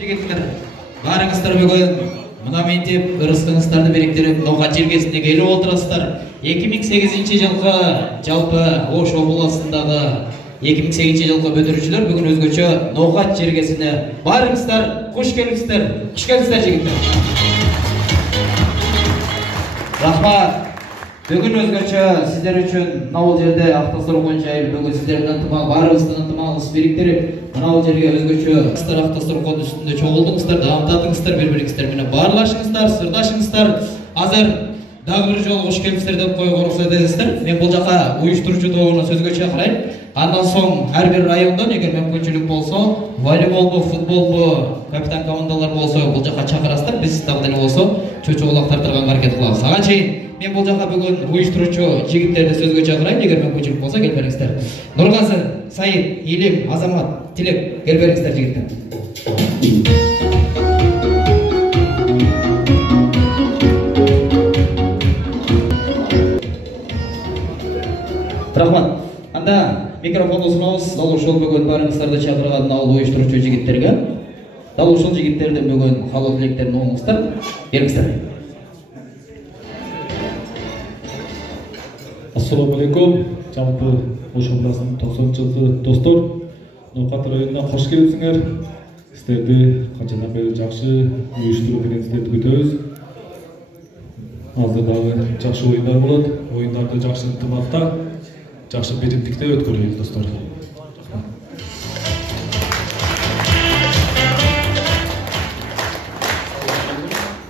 Жігіттер, барыңыздар бүгін мына мектеп ырыстыңыздарды біріктіріп Ноқат жергесіне келіп отырасыздар. 2008 жылғы жалпы Ош облысындағы 2008 жылғы бітірушілер бүгін өзгөчө Ноқат жергесіне барыңыздар, қош келіпсіздер. Қош келіпсіздер жігіттер. Рахмат. Бүгін өзгөчө сіздер үшін мынау жерде Ақтастырған жайы бүгін сіздердің ынтымақ, барыңыздың ынтымағыңыз біріктіріп мынау жерге өзгөчө Ақтастырған үстінде чогулдуңуздар, дамытатыңыздар, бір-біріңіздер менен баарлашыңыздар, сырдашыңыздар. Азыр дагы бир жолу кош келипсиздер деп койгонго уруксат этесиздер. Мен бул жака уюштуруучу тобуна сөзгө чакырайм. Андан соң ар бир райондон эгер мүмкүнчүлүк болсо, волейболбу, футболбу, капитан командалар болсо бул жака чакырасыздар. Биз дагы деле болсо чочоголак тартырганга аракет кылабыз. Ага чейин мен бұл жаққа бүгін уюштуруучу жигиттерди сөзгө чакырайм, эгер мүмкүнчүлүк болсо кел бериңиздер. Нургазы, Саид, Илим, Азамат, Тилек, кел бериңиздер жигиттер. Рахмат. Анда микрофонду сунабыз. Дал ушул бүгүн барыңыздарды чакырган ал уюштуруучу жигиттерге. Дал ушул жигиттердин бүгүн каалоо тилектерин угуңуздар. Келиңиздер. Assalamu alaikum. Жалпы Ош обласының 90-жылғы достор, Ноқат районына қош келіпсіңер. Сіздерді қаншадан бері жақсы уюштыруу менен сіздерді күтөбүз. Азырдағы жақсы ойындар болады. Ойындарды жақсы ынтымақта, жақсы биримдикте өткөрөйүк достор.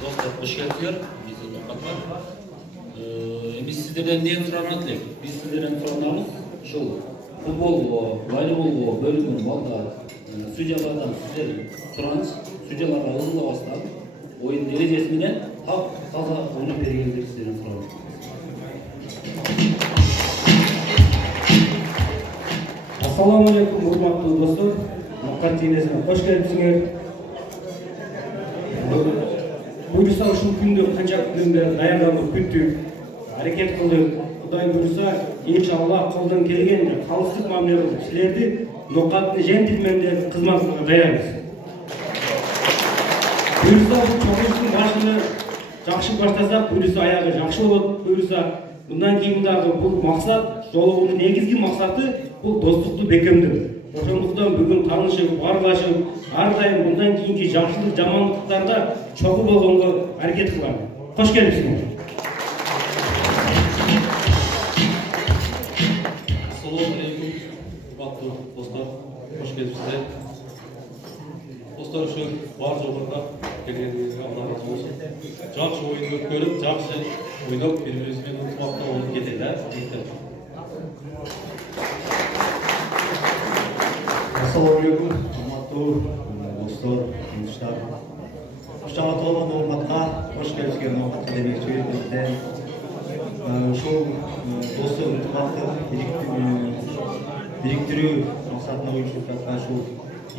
Достар, қош келіпсіздер. Biz sizlerden ne sormak dilek? Biz sizlerden sormamız şu futbol, voleybol bölümünün balda sücelerden sizler soranız, sücelerle hızlı bastan oyun derecesinden hak taza oyunu belirledik sizlerden soralım. Assalamu alaikum hurmatlı dostlar. Ноқат жергесіне қош келіпсіңер. Бұйырса ушул күндү канча күндөн бери даярданып күттүк. Hareket kıldık. Kuday buyursa inşallah koldan kelgence kalıstık mamle kıldık. Sizlerdi Noqat'ın jentilmenler kızmasına dayarız. Buyursa bu çoğuşun başını жақсы başlasak, buyursa ayağı жақсы olur. Buyursa bundan keyin bu maksat, жолугунун негизги максаты bu достукту бекемдүү. Ошондуктан бүгүн таанышып, баарлашып, ар дайым bundan кийинки жакшылык, жамандыктарда чогуу болгонго аракет кылам. Кош келипсиңер. Assalamualaikum, hurmatlı dostlar, hoş geldiniz. Dostlar şu var жоғында келгеніңізге Allah razı olsun. Жақсы ойын өткөрүп, жақсы ойнап, бір-бірімізбен ынтымақта болып кетелер. Assalamualaikum, hurmatlı dostlar, gençler. Жаңа толған орнатқа қош келіпсіздер Ноқат демекші. Ошол достук ынтымакты бириктирүү максатына уюштуруп жаткан ушул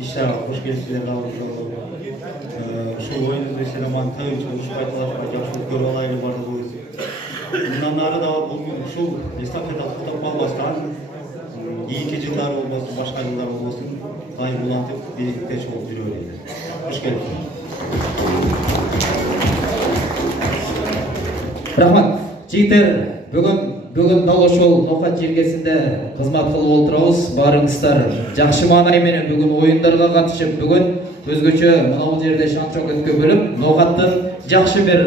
иш-чарага кош келипсиздер. Ушул оюнду Селиман Тайыч ушпай талашпай жакшы өткөрүп алайлы бардыгыбыз. Мындан ары да ушул эстафета футбол бастан кийинки жылдары болбосун, башка жылдар болбосун, кайын улантып бириктикте чогуу жүрө берели. Кош келипсиздер. Рахмат. Жигиттер, бүгін дал ошол Ноқат жергесінде кызмат кылып отурабыз. Барыңыздар жакшы маанай менен бүгүн оюндарга катышып, бүгүн өзгөчө мынау жерде шан-чок өткөрүп, Ноқаттын жакшы бир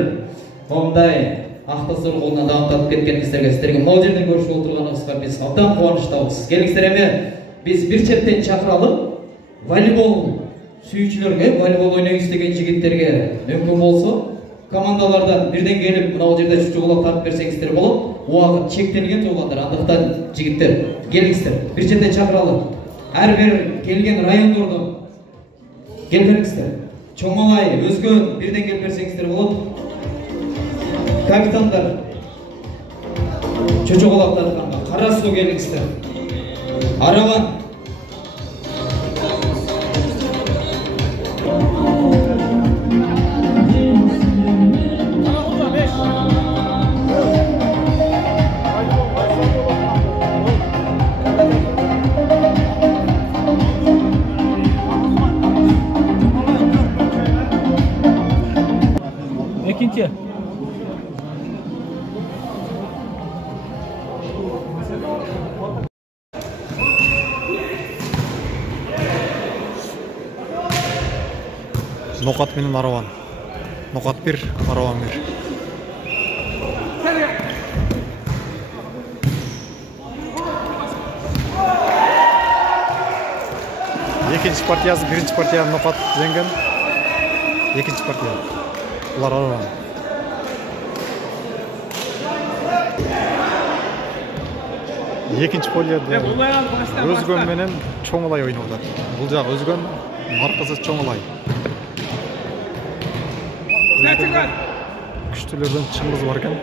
момундай Ақтастырганына дамытып кеткениңиздерге, сиздерге мынау жерден көрүшүп отурганыбызга биз абдан кубанычтабыз. Келиңиздер эми биз бир четтен чакыралып, волейбол сүйүүчүлөргө, волейбол ойнойм деген жигиттерге мүмкүн болсо командалардан бирден келип мынау жерде чучугулак тартып берсеңиздер болот. Убакыт чектелген туугандар, андыктан жигиттер келиңиздер. Бир жерден чакыралып, ар бир келген райондордон кел бериңиздер. Чоңалай, өзгөн бирден келип берсеңиздер болот. Капитандар чучугулак тартканга кара суу келиңиздер. Арабан 2. Ноқат менен Араван. Ноқат 1, Араван 1. Екінші партиясы бірінші партияны ноқат жеңген. Екінші партия. Бұлар Араван. Екінші полияда Өзгөн менен Чоңылай ойнап жатат. Бұл жақ Өзгөн, арқасы Чоңылай. Күштілерден Чыңгыз бар екен.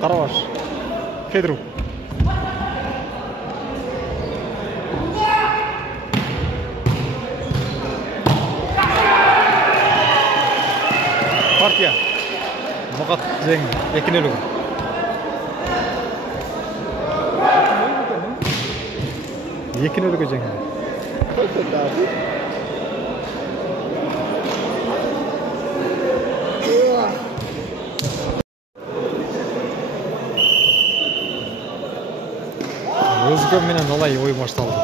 Карабаш. Федоров. Партия. Ноқат жеңді. 2-0. Екінөлігі жеңді. Өзгөн менен Олай ой башталды.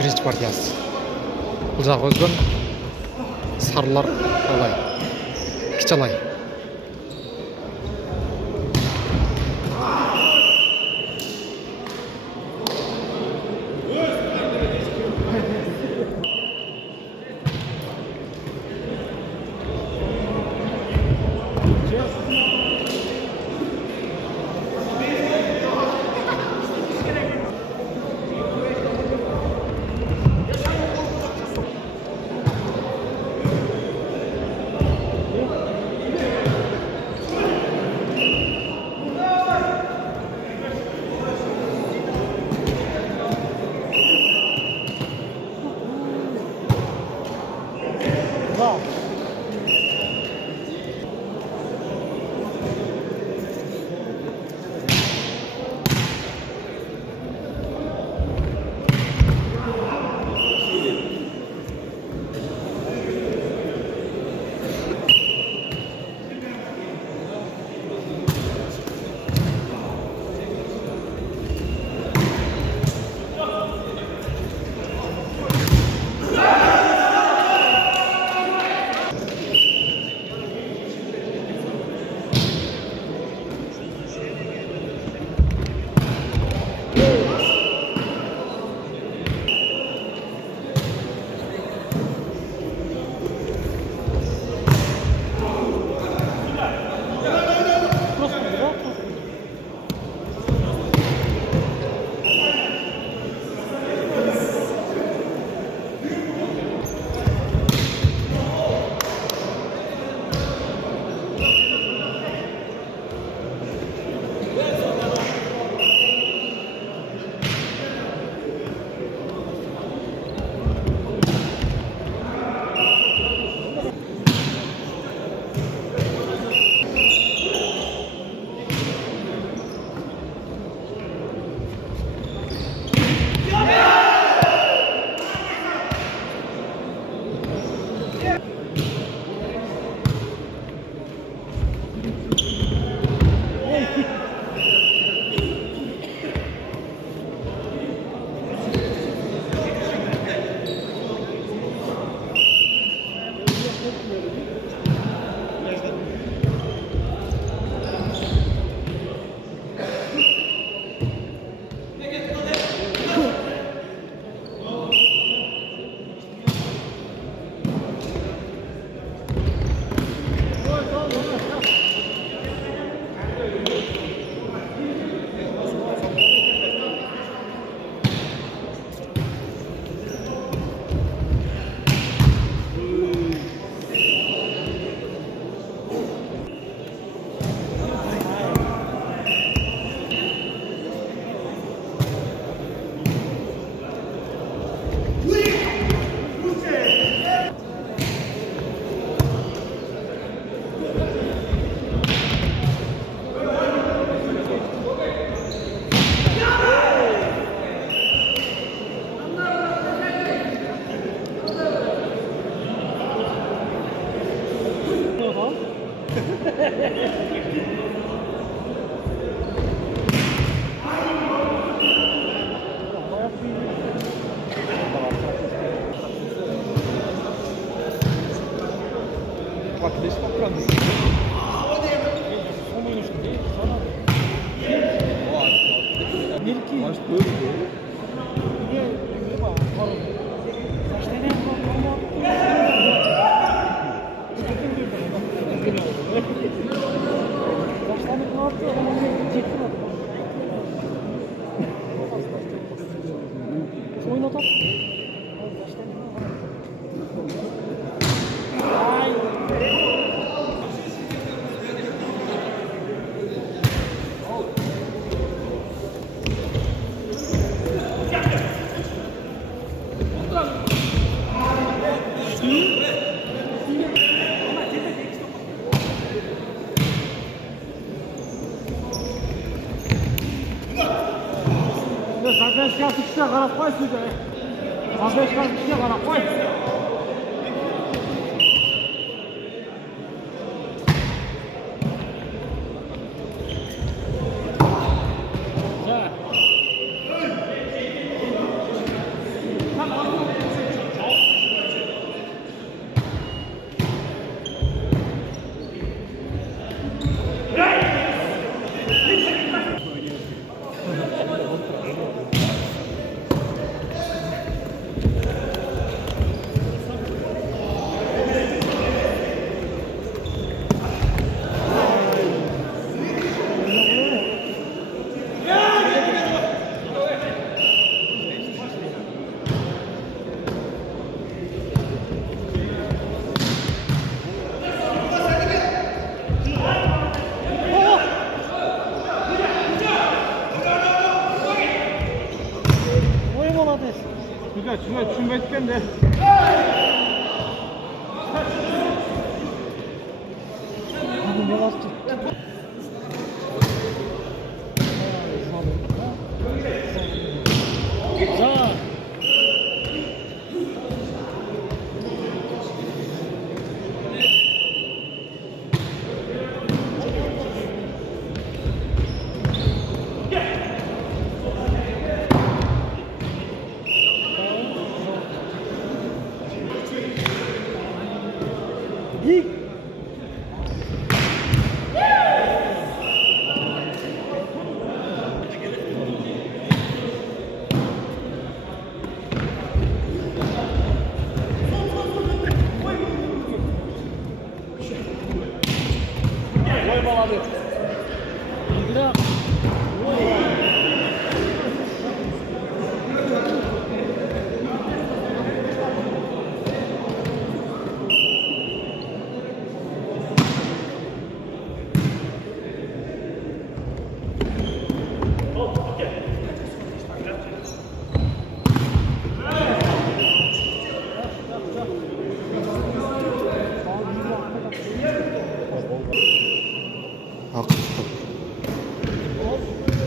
Бірінші партиясы. Бұл жақ Өзгөн, сарылар Олай. Кичалай.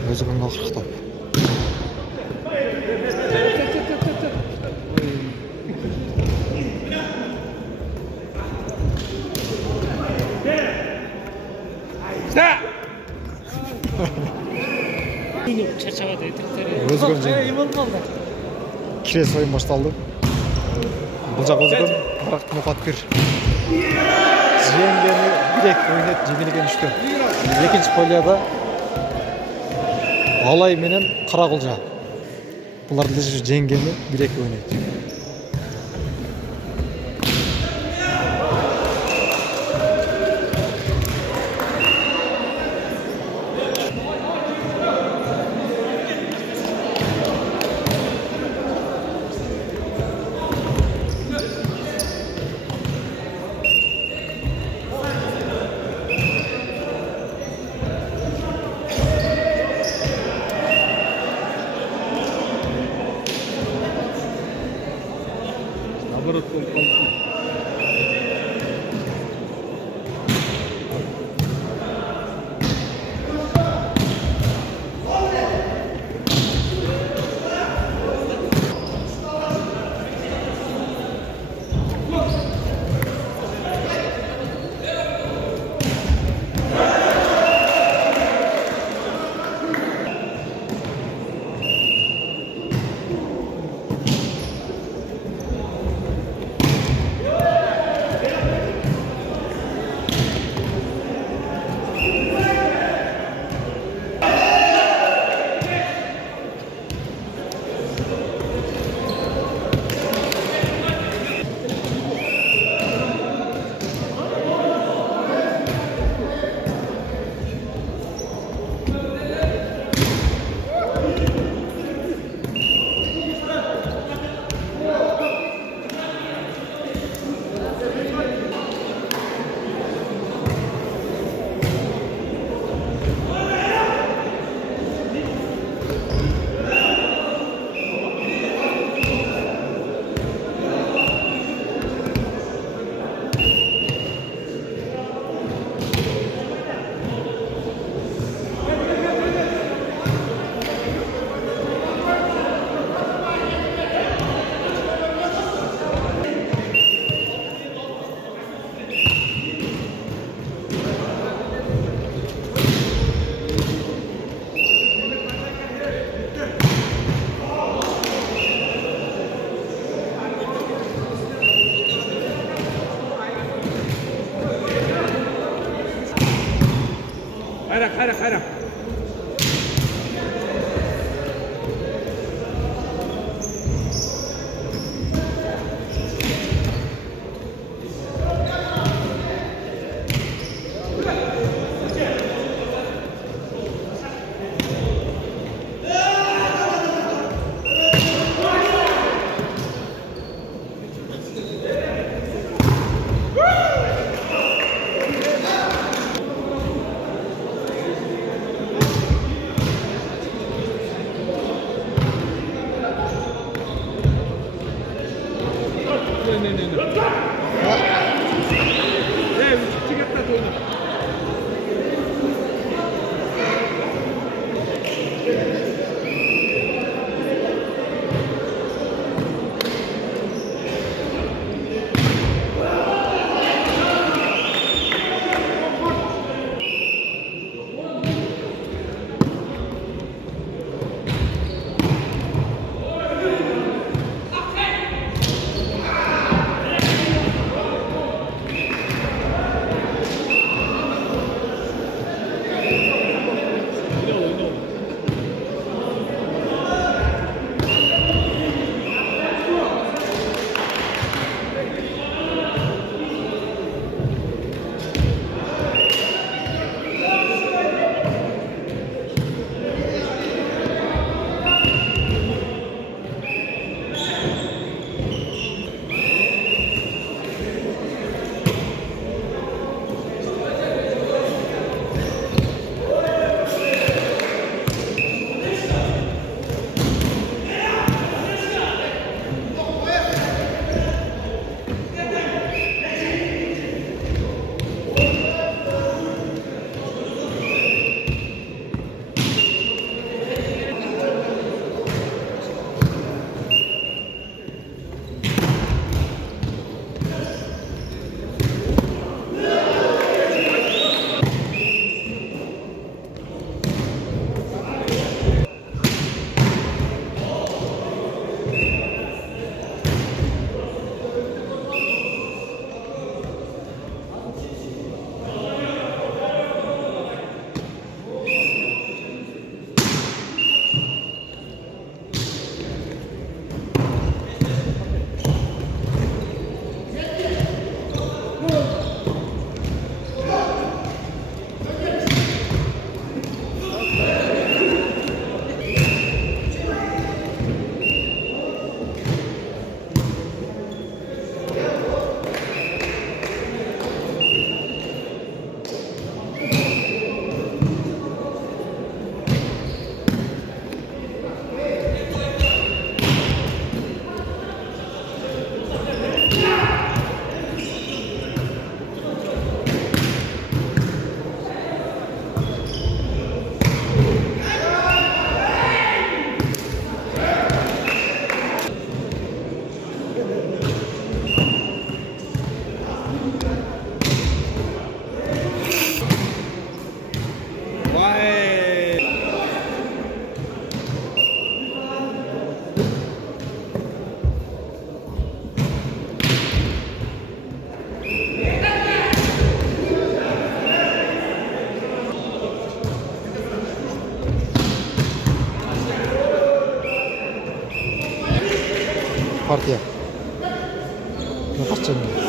Өзігін ақырықтап. Өзгөн жеңді. Кирес ойын башталды. Бұл жақ өзгөн, бірақ нокаут бир. Жеңгені билек ойнап жеңілген үшті. Екінші полияда Алай менен Қарақұлжа. Бұларды жеңгені билек ойнайды. Hayra. partiya. Kaçacağım.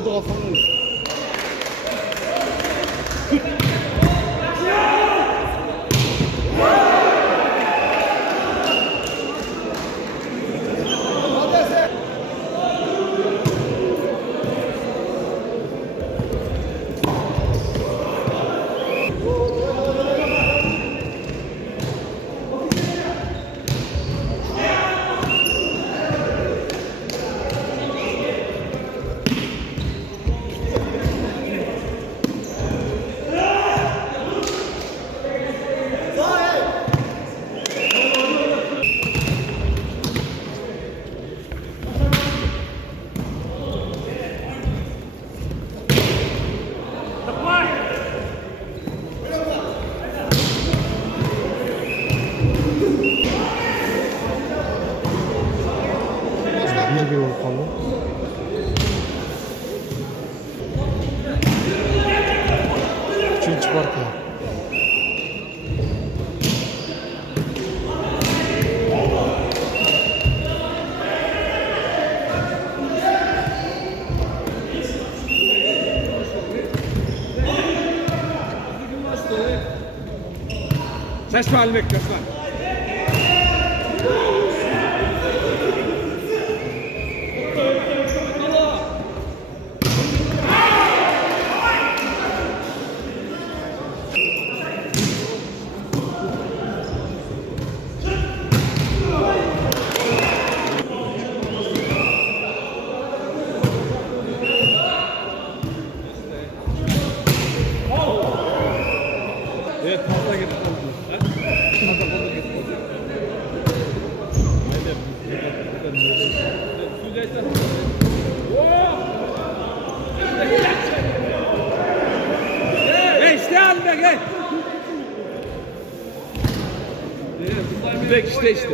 Birge болып қалды. Üçüncü partiya. Şaşma Almek, şaşma. Evet, fazla gidip oldu. Fazla gidip oldu. Hey, işte Almek, hey! İşte.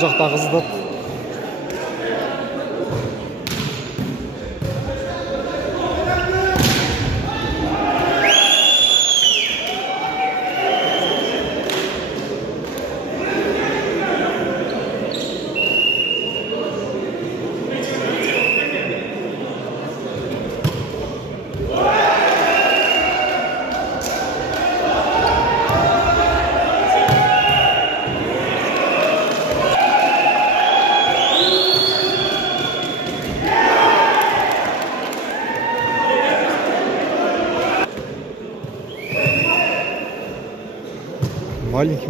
жакта кыздат.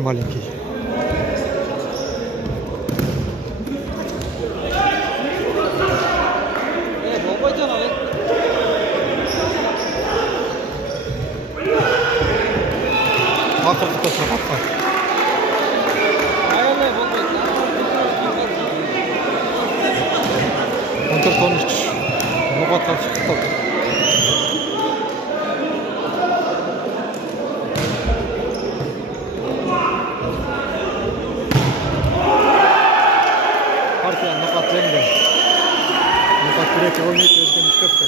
Маленький. Акыркы топуракка. Онтортонуч. Нокатка чыкты. Третий волнует, это не стопка.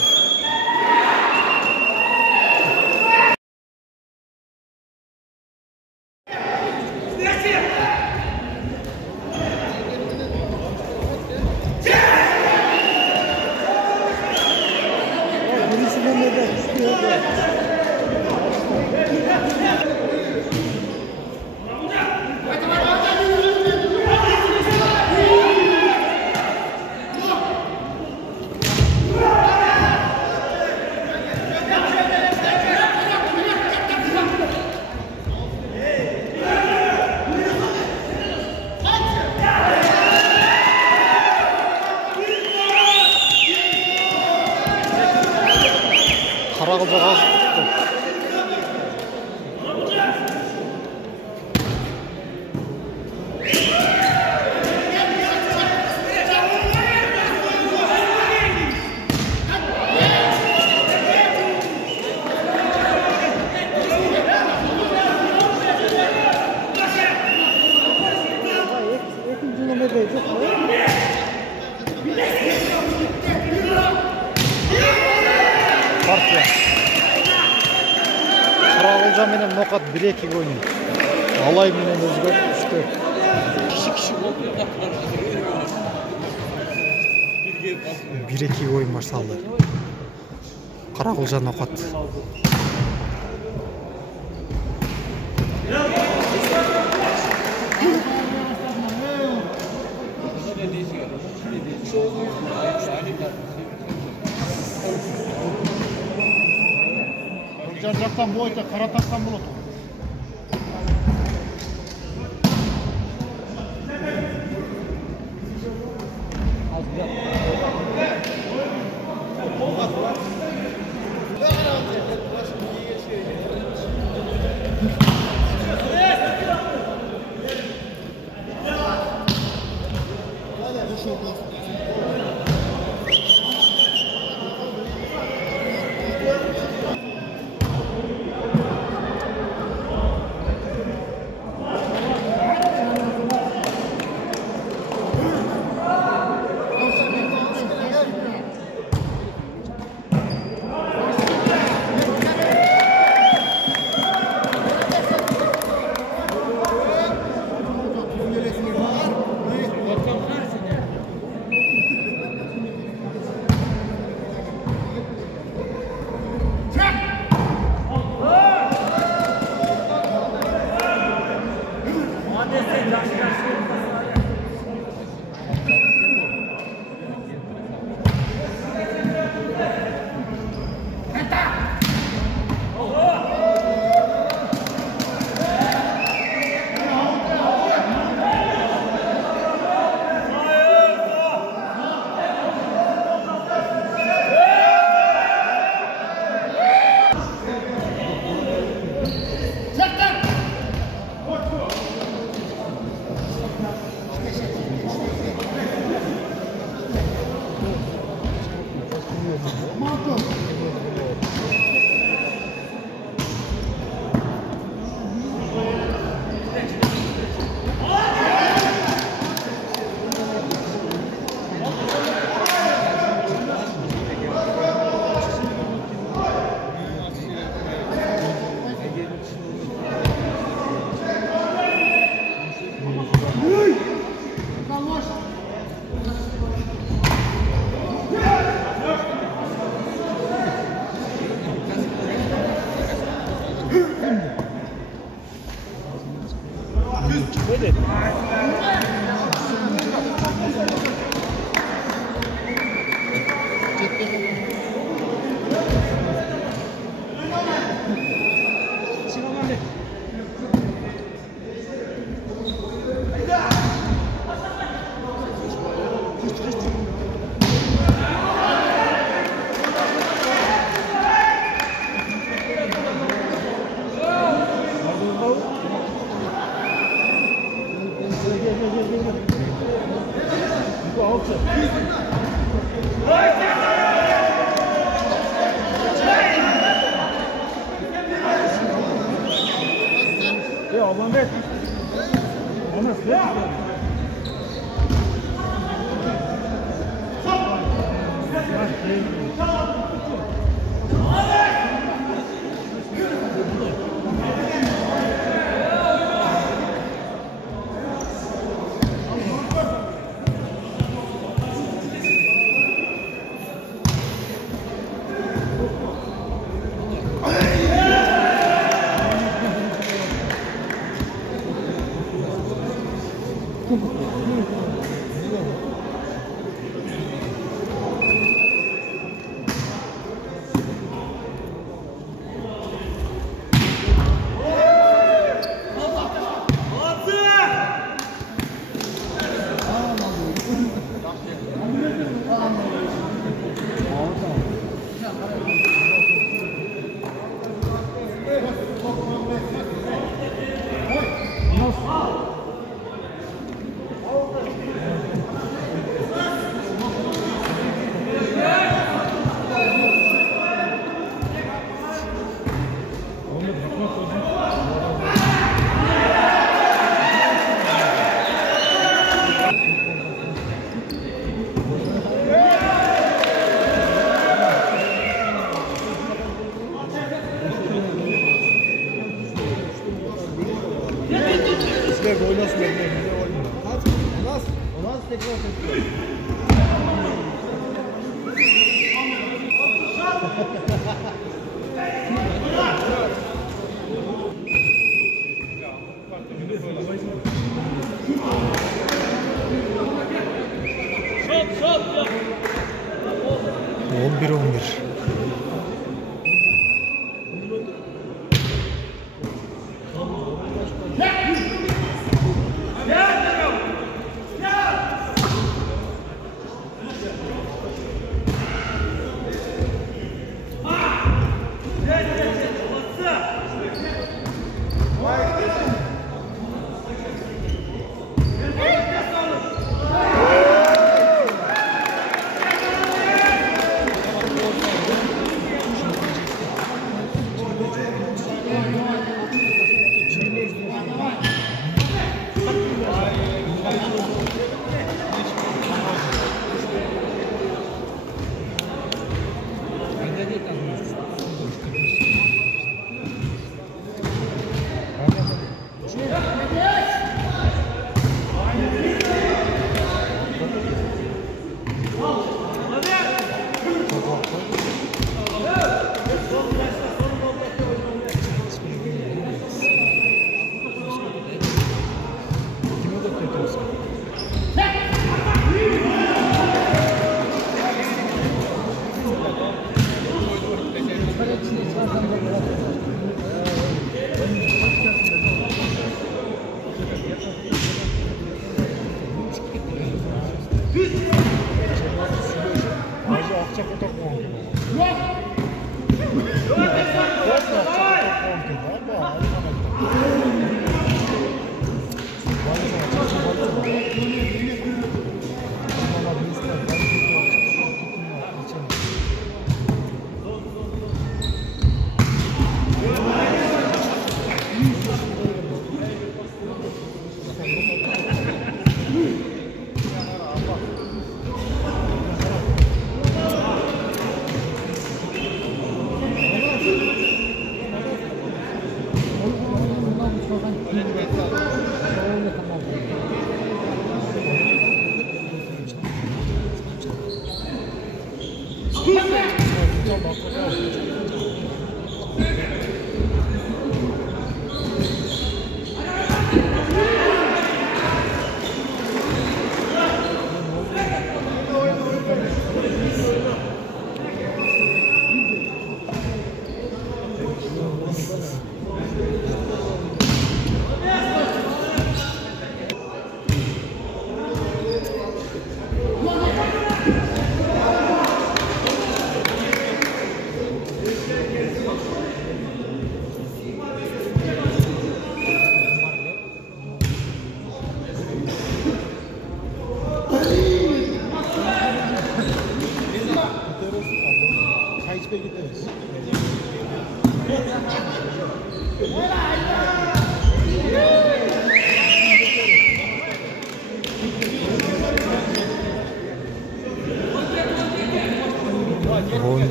Партия. Карагылжа менен Нокат 1-2 ойнойт. Алай менен өзгөрүштү. Киши болду да. 1-2 ойын башталды. Карагылжа Нокат. Жан жақтан бойда қара тартқан болады.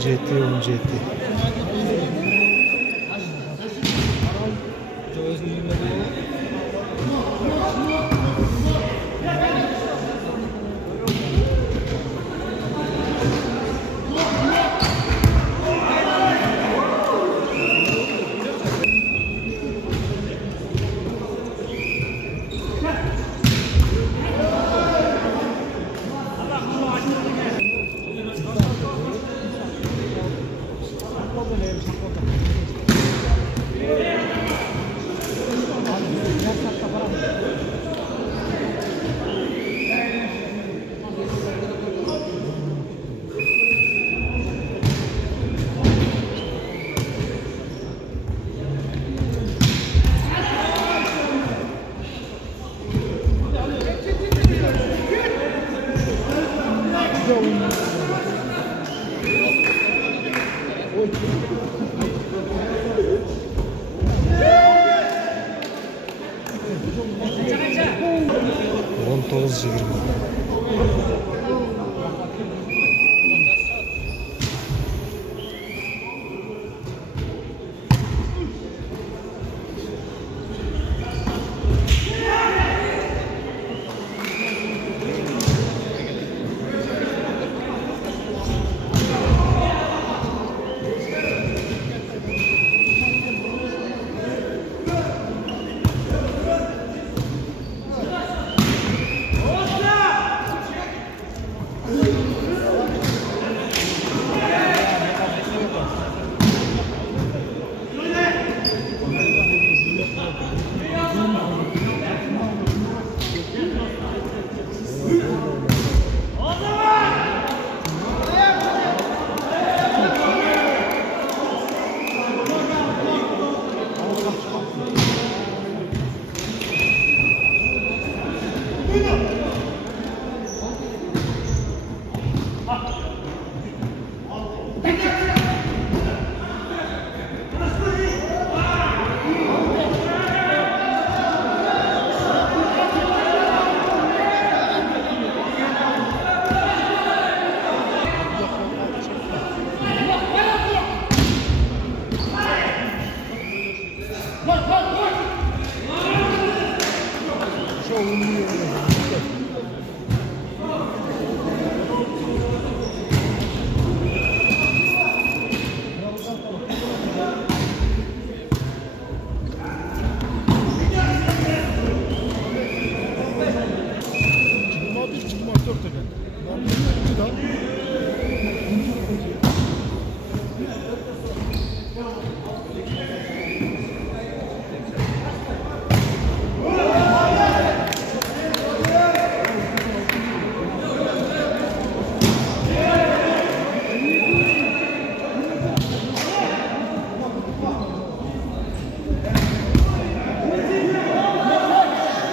17.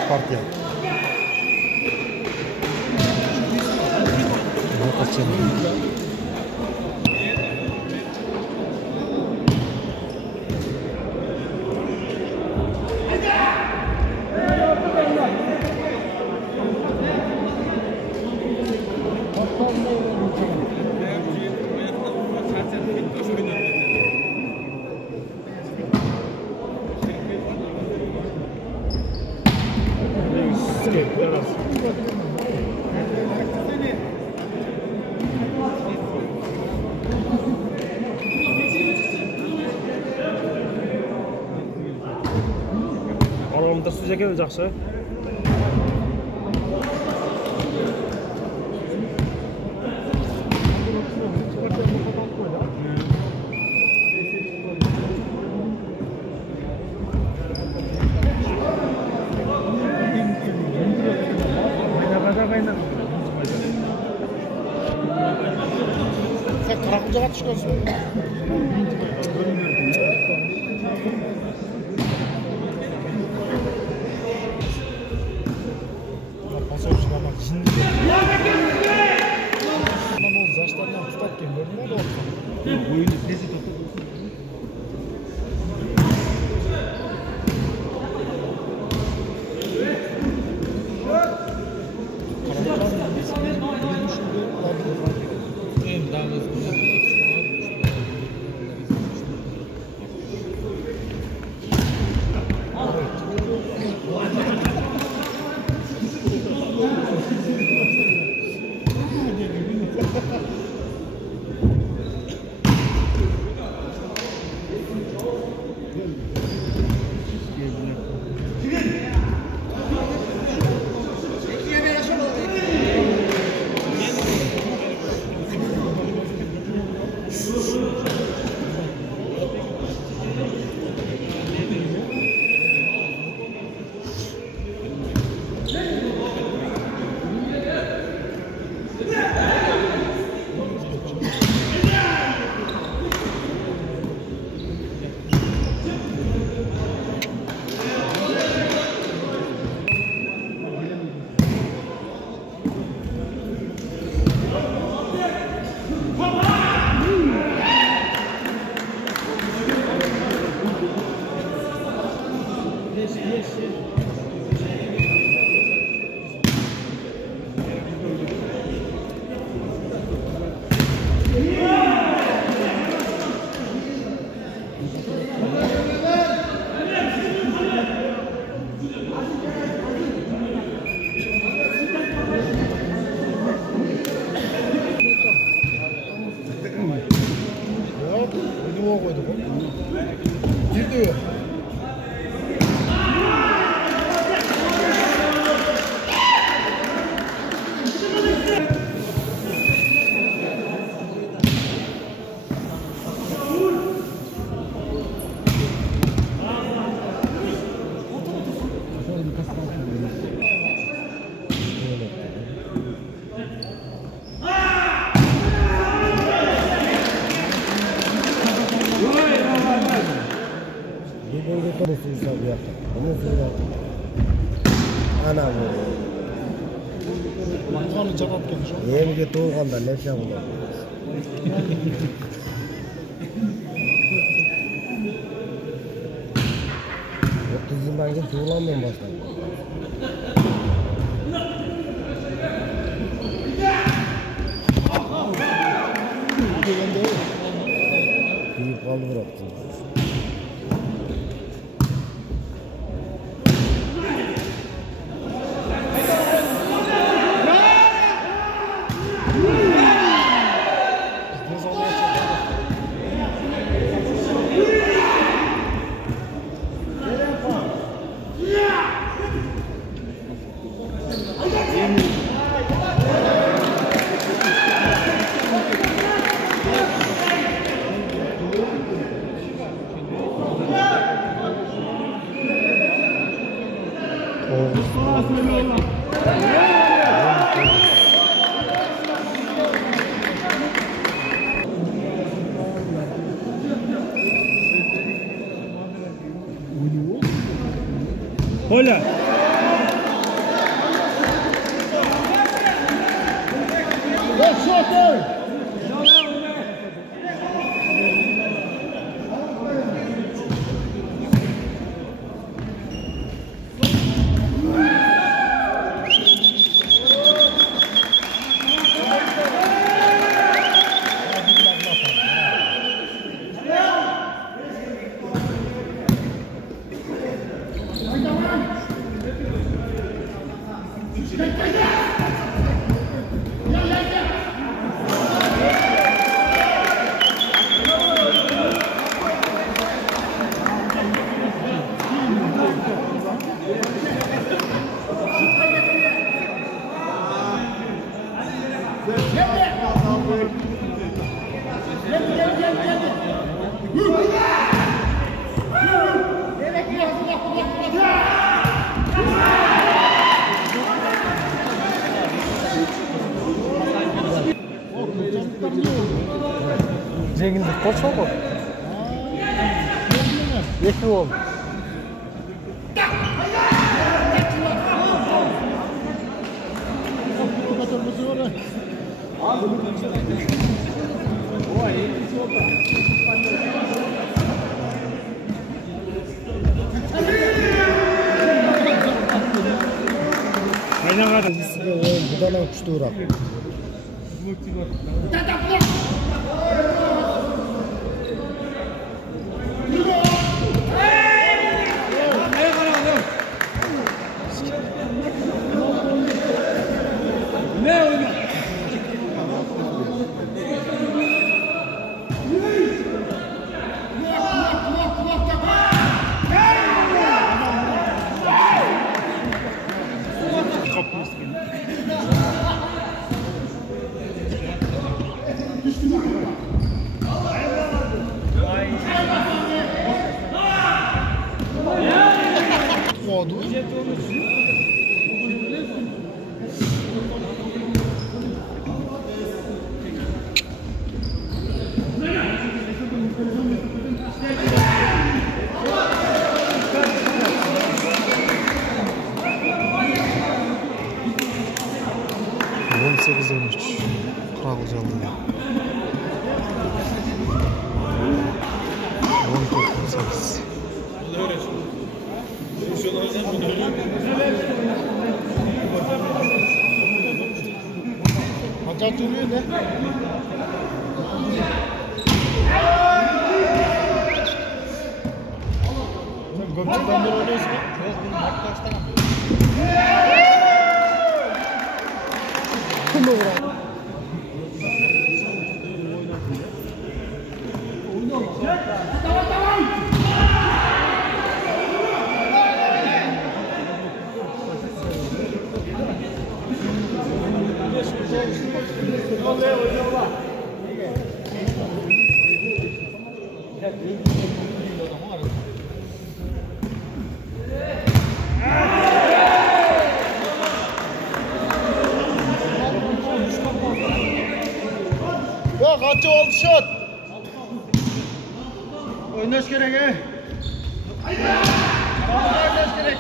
Partiya. Aralığında ekan жақсы. Sen Karakulcağa çıkıyorsun. Emge tuğganda nefse bulur. 30 yıldan keyin tuğulanmaya başladım. Kıyıp kaldı bıraktım. Hola. Жеңілдік болса ғой. Екі ол. Айнаға да Бұдан күшті ұрақ. 18-13 Quraqul Jallı'da. 14-18. Kaç oluyor ne? Gökçek'ten beri oynuyorsun mu? Yok, bunu Mart'tan kim bu bırak? Ya kaçı oldu şut? Oynaş gerek he? Oynaş gerek.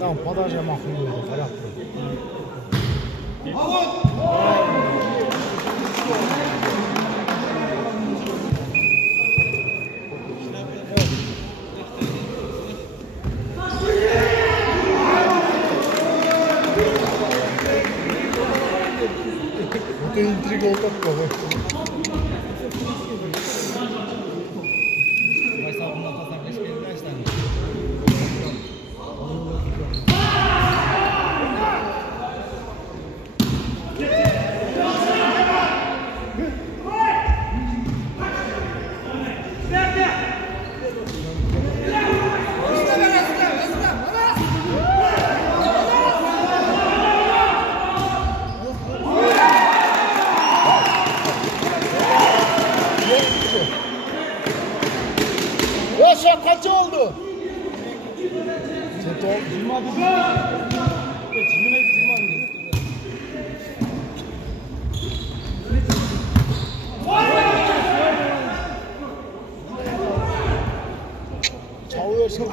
Там подача махнула, порядок. Это интрига вот такого. Yaşa kaç oldu? Set oldu. 20. Çağırıyorsun.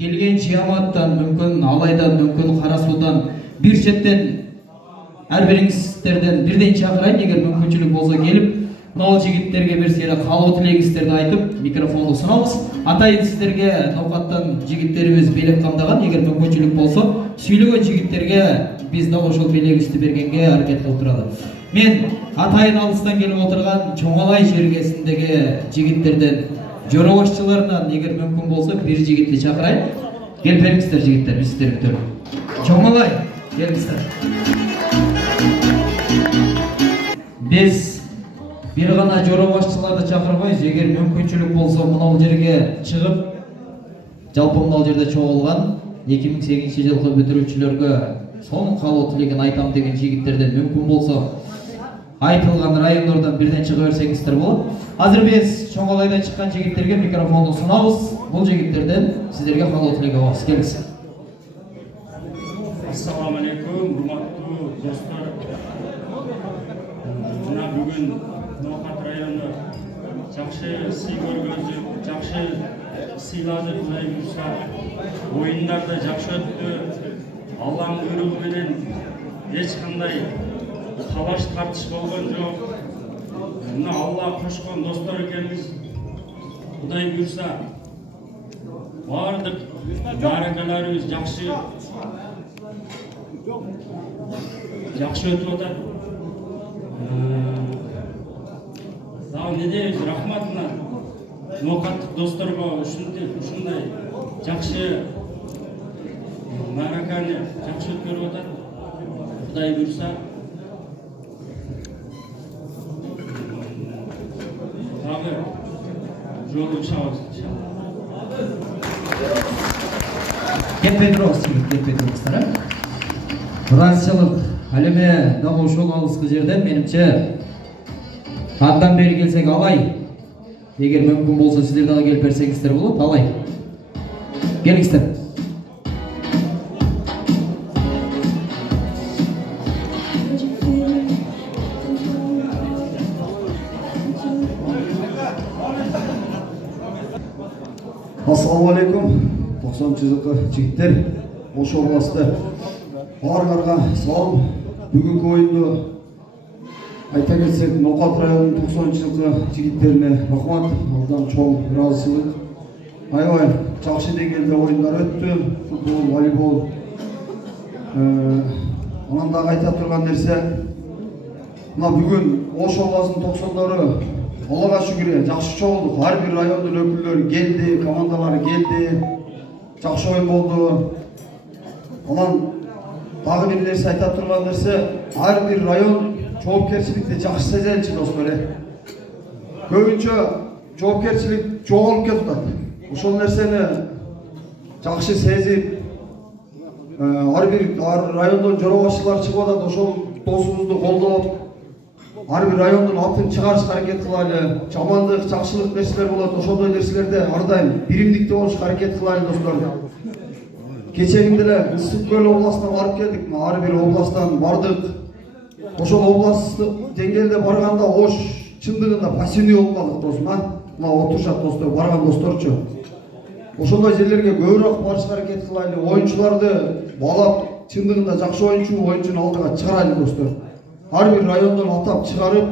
келген жиаматтан мүмкін алайдан мүмкін Қарасудан бир четтен ар бириңиздерден бирден чакырайын, эгер мүмкүнчүлүк болсо келип мынау жигиттерге бир сыйра каалоо тилегиңиздерди айтып микрофонду сунабыз. Атайын сиздерге ноокаттан жигиттерибиз белек камдаган, эгер мүмкүнчүлүк болсо сүйлөгөн жигиттерге биз дагы ошол белегибизди бергенге аракет кылып туралы. Мен атайын алыстан келип отурган Чоңалай жергесиндеги жигиттерден жора башчыларынан эгер мүмкүн болсо бир жигитти чакырайын. Келип бериңиздер жигиттер, биз сиздерди күтөлүп. Чоңалай, келиңиздер. Биз бир гана жора башчыларды чакырбайбыз, эгер мүмкүнчүлүк болсо мынау жерге чыгып, жалпы мынау жерде чогулган 2008 жылкы бүтүрүүчүлөргө сонун каалоо тилегин айтам деген жигиттерден мүмкүн болсо айтылган райондордон бирден чыга берсеңиздер болот. Азыр биз Чоңалайдан чыккан жигиттерге микрофонду сунабыз. Бул жигиттерден сиздерге каалоо тилек алабыз. Келиңиз. Ассаламу алейкум, урматтуу достор. Мына бүгүн Ноокат району жакшы сый көргөзүп, жакшы сыйлады Кудай буйрса. Оюндар да жакшы өттү. Алланын буйругу менен эч кандай талаш тартыш болгон жок. Мына Алла кошкон достор экенбиз. Кудай буйрса бардык мааракаларыбыз жакшы өтүп атат. Дагы не дейбиз, рахмат мына ноокаттык досторго ушундай жакшы маараканы жакшы өткөрүп атат. Кудай буйрса дагы жолугушабыз иншалла. Кетпей туруңуздар. Разычылык ал эми дагы ошол алыскы жерден менимче андан бери келсек алай. Эгер мүмкүн болсо сиздер дагы келип берсеңиздер болот. Алай. Келиңиздер. Ассаламу алейкум, 90-жылкы жигиттер, Ош областы баарыңарга салам. Бүгүнкү оюнду айта кетсек, Ноокат районунун 90-жылкы жигиттерине рахмат, алдан чоң ыраазычылык. Аябай жакшы деңгээлде оюндар өттү, футбол, волейбол. Анан дагы айта турган нерсе, мына бүгүн Ош областынын 90дору Аллага шүгүр, жакшы чогулдук. Ар бир райондун өкүлдөрү келди, командалары келди. Жакшы оюн болду. Анан дагы бир нерсе айта турган нерсе, ар бир район жоопкерчиликти жакшы сезелчи достор. Көбүнчө жоопкерчилик жоголуп кетип атат. Ошол нерсени жакшы сезип, ар бир райондон жора башчылар чыгып атат, ошол досубузду колдоп, ар бир райондун атын чыгарышка аракет кылайлы. Жамандык, жакшылык нерселер болот, ошондой нерселерде ар дайым биримдикте болушка аракет кылайлы достор. Кечеги деле Ысык Көл областына барып келдик. Ар бир областтан бардык. Ошол областтык деңгээлде барганда Ош чындыгында пассивный болуп калдык досум, мына отурушат достор, барган досторчу. Ошондой жерлерге көбүрөөк барышка аракет кылайлы. Оюнчуларды баалап, чындыгында жакшы оюнчуну алдыга чыгарайлы достор. Ар бир райондон атап чыгарып,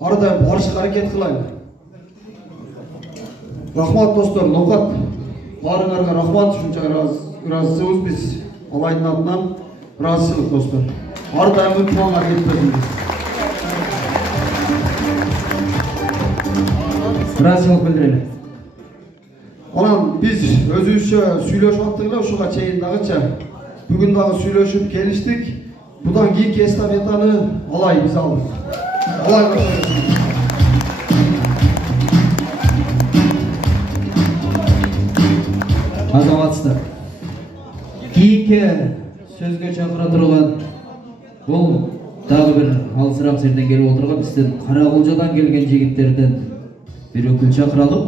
ар дайым барышка аракет кылайлы. Рахмат достор, Ноокат баарыңарга рахмат, ушунча ыраазычыбыз биз Алайдын атынан ыраазычылык достор. Ар дайым чоң аракет бердиңиз. Ыраазычылык билдирели. Анан биз өзүбүзчө сүйлөшүп аттык эле ушуга чейин дагыча. Бүгүн дагы сүйлөшүп келиштик. Будан кийинки эстафетаны Алай биз алдык. Алай баштайбыз. Азаматсыздар. Кийинки сөзгө чакыра турган бул дагы бир алысыраак жерден келип отурган биздин Каракулжадан келген жигиттерден бир өкүл чакыралып.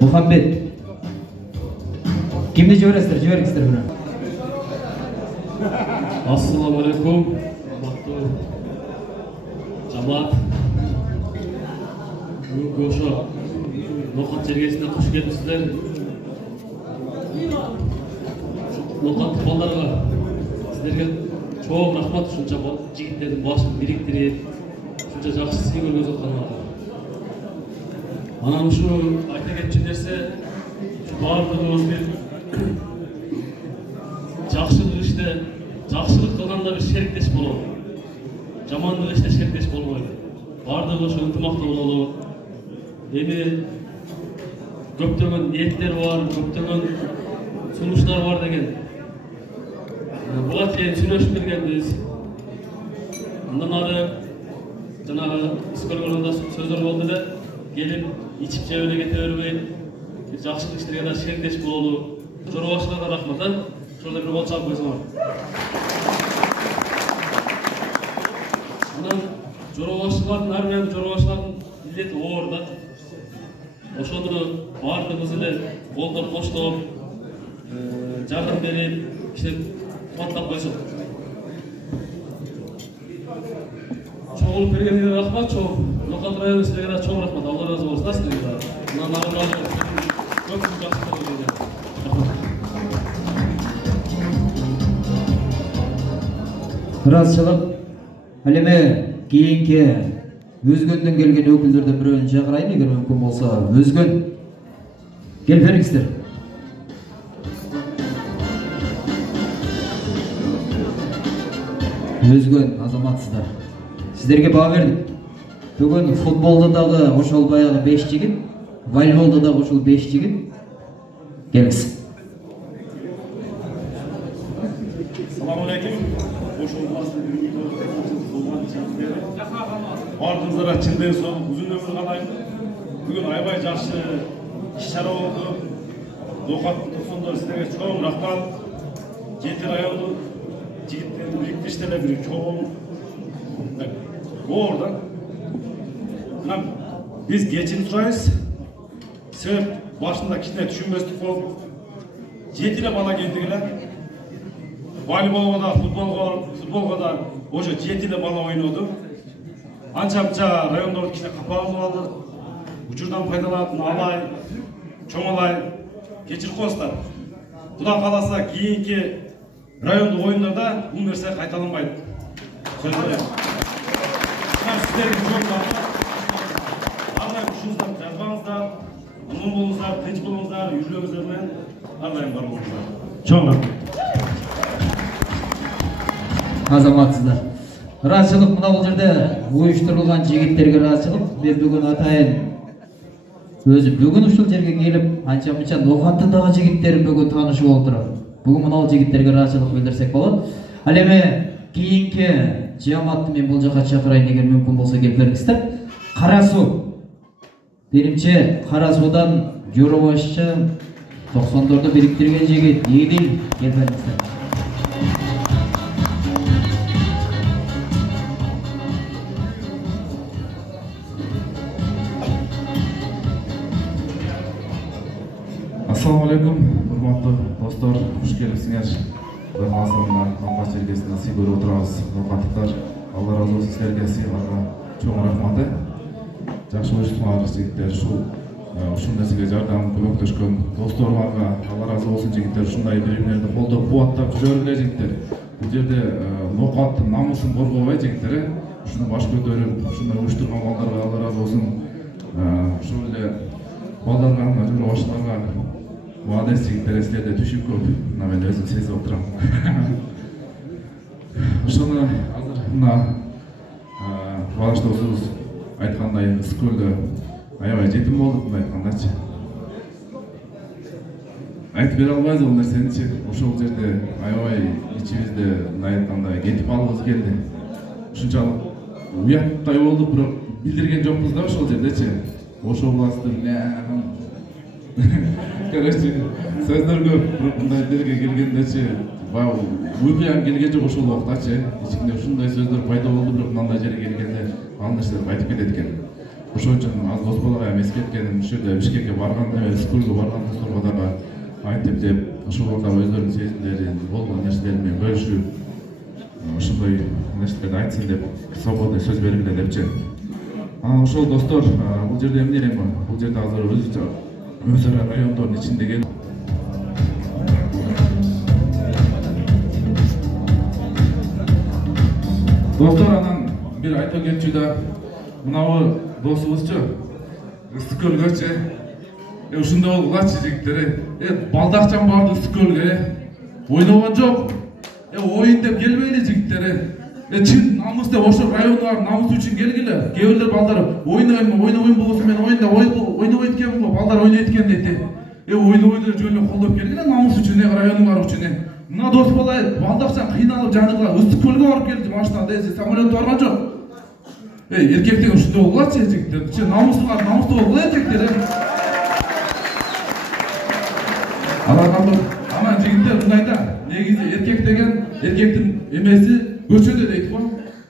Мухаммед. Кимди жибересиздер? Жибериңиздер бирөө. Ассаламу алейкум, жамаат. Бүгүнкү ошо Ноқат жергесіне қош келіпсіздер. Ноқаттық балдарға сіздерге чоң рахмат, ушунча жигиттердин башын бириктирип, ушунча жакшы сый көргөзүп атканыңарга. Анан ушу айта кетчү нерсе, баардыгыбыз бир жакшылык иште, жакшылык кылганда бир шериктеш болобу. Жамандык иште шериктеш болбойт. Баардыгы ошо ынтымактуу бололу. Эми көптөгөн ниеттер бар, көптөгөн сунуштар бар деген. Буга чейин сүйлөшүп бергенбиз. Андан ары жанагы искөлгөрүндө сөздөр болду эле. Келип ичип жеп эле кете бербейт. Жакшылык иштерге да шериктеш бололу. Жорубашыларга рахмат. Ошондо бир кол чалып койсоңор. Анан жорубашылардын армияны жорубашылардын милдети оор да. Ошондо баардыгыбыз эле колдор коштоп, жардам берип, иштеп каттап койсок. Чогулуп бергениңерге рахмат, чоң. Ноқат району силерге да чоң рахмат. Алла разы болсун да силерге да. Мына нарымдарды көп жакшы көрдүңөр. Ыраазычылык. Ал эми кийинки өзгөндөн келген өкүлдөрдөн бирөөнү чакырайын, эгер мүмкүн болсо. Өзгөн келип бериңиздер. Өзгөн азаматсыздар. Сиздерге баа бердик. Бүгүн футболдо дагы ошол баягы 5 жигит, волейболдо дагы ошол 5 жигит. Келиңиз. Салам алейкум. Бардыңыздарга чын ден соң узун өмүр каалайм. Бүгүн аябай жакшы иш-чара болду. Ноқаттын тоқсондор силерге чоң рахмат. Жети району жигиттердин бириктиштеле бир чоң оор да. Мына биз кечирим сурайбыз. Себеп башында кичине түшүнбөстүк болуп, 7 эле бала келдик эле. Волейболго да, футболго да ошо 7 эле бала ойноду. Анча-мынча райондорду кичине капаланып алды. Учурдан пайдаланып алай, чоңолай, кечирип коесуздар. Кудай кааласа кийинки райондук оюндарда бул нерсе кайталанбайт. Сиздерге чоң рахмат. Ар дайым ушуңуздар жазбаңыздар, аман болуңуздар, тынч болуңуздар, үйлөрүңүздөр менен ар дайым бар болуңуздар. Чоң рахмат. Азаматсыздар. Ыраазычылык мына бул жерде уюштурулган жигиттерге ыраазычылык. Мен бүгүн атайын өзү бүгүн ушул жерге келип, анча-мынча ноқаттын дагы жигиттери бүгүн таанышып отуруп. Бүгүн мына бул жигиттерге ыраазычылык билдирсек болот. Ал эми кийинки жамаатты мен бул жака чакырайын, эгер мүмкүн болсо келип бериңиздер. Кара суу. Биримчи Кара суудан жорубашчы 90-дорду бириктирген жигит Едил келип бериңиздер. Assalamu alaikum, hurmatli dostlar, xush kelibsizlar. Xudo xolasa Ноқат жергесинде сый көрүп отурабыз. Ноқаттыктар, Алла разы болсун силерге, силерге чоң рахмат. Жакшы уюштурган жигиттер, ушул нерсеге жардам көмөктөшкөн досторумарга Алла разы болсун жигиттер, ушундай бири-бирлерди колдоп, кубаттап жүрө бергиле жигиттер. Бул жерде Ноқаттын намысын коргобой жигиттер, ушуну баш көтөрүп, ушундай уюштурган балдарга Алла разы болсун. Ушул эле балдарга, жорубашчыларга молодец жигиттер, силерде түшүп көп. Мына мен өзүм сезип отурам. Ошону азыр мына баштоосубуз айткандай скөлдө аябай жетим болдук, мындай айткандачы. Айтып бере албайбыз бул нерсеничи. Ошол жерде аябай ичибизде мындай айткандай кетип алгыбыз келди. Ушунчалык уяттай болду, бирок билдирген жокпуз да ошол жердечи. Ошол власттын Короче, сөздөр көп, мындай жерге келгендечи, баягы өкүяң келген жок ошол убактачы. Ичинде ушундай сөздөр пайда болду, бирок мындай жерге келгенде ал нерселер айтып кетет экен. Ошон үчүн аз досторго эми эскерткеним, ушул жерде Бишкекке барганда, скулга барган досторго дагы айтып деп, ошол балда өздөрүнүн сезимдерин, болгон нерселери менен бөлүшүп, ушундай нерселерди айтсын деп свободный сөз бергиле депчи. Ошол достор, бул жерде эмне элем бар? Бул жерде азыр өзара райондордун ичиндеги достор, анан бир айта кетчү да, мынабы досубузчу Ыстыкөлгөчү ушундай болгулачы жигиттер. Балдакчан барды Ыстыкөлгө. Ойногон жок. Оюн деп келбейли жигиттер. Чын намыс деп ошо райондо намыс үчүн келгиле. Кээ бирлер балдар ойнобойм болсо мен оюнда ойнобойт экенмин го, балдар ойнойт экен дейт. Ойнобойду жөн эле колдоп келгиле намыс үчүн, районуңар үчүн. Мына дос бала балдакчан кыйналып жаныга Ыстыкөлгө барып келди машинада, самолет барган жок. Эркектер ушундай болгулачы жигиттер. Намыстуу болгула эркектер. Анан жигиттер мындай да, негизи эркек деген эркектин эмеси көчөдө дейт го.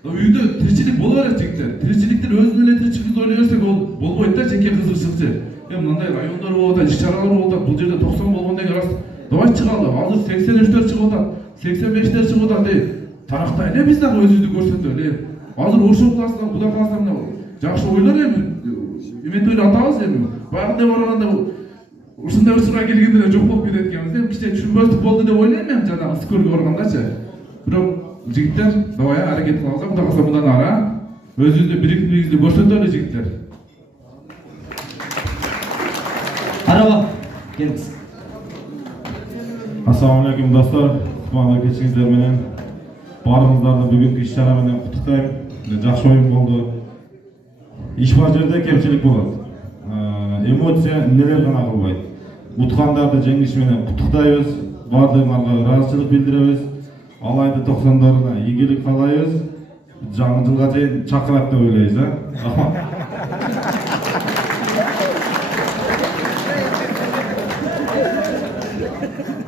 Үйдө тиричилик боло берет жигиттер. Тиричиликтер өзүнүн эле тиричилигин ойлой берсек ол болбойт да, жеке кызыкчылык. Мындай райондор болуп атат, иш-чаралар болуп атат. Бул жерде 90 болгон деген рас. Давай чыгалы. Азыр 83төр чыгып атат, 85тер чыгып атат. Тарактайлы биз дагы өзүбүздү көрсөтөлү. Азыр ошол класстан, куда класстан жакшы ойлор эметип атабыз эми. Багында барганда ушундай бир суроо келгенде эле жок болуп кетет экенбиз. Кичине түшүнбөстүк болду деп ойлойм мен жана Ыстыкөлгө баргандачы. Бирок жигиттер, давай аракет кылабыз, кудай калса мындан ара өзүбүздү бириктигибизди көрсөтөлү жигиттер. Арaba, келиңиз. Assalamu alaikum dostlar. Кутмандуу кечиңиздер менен баарыңыздарды бүгүнкү иш-чара менен куттуктайм. Жакшы оюн болду. Иш бар жерде кемчилик болот. Эмоция эмнелер гана кылбайт. Уткандарды жеңиш менен куттуктайбыз. Баардыгыңарга ыраазычылык билдиребиз. Алайды 90-дарына ийгилик каалайбыз. Жаңы жылга чейин чакырат деп ойлойбуз,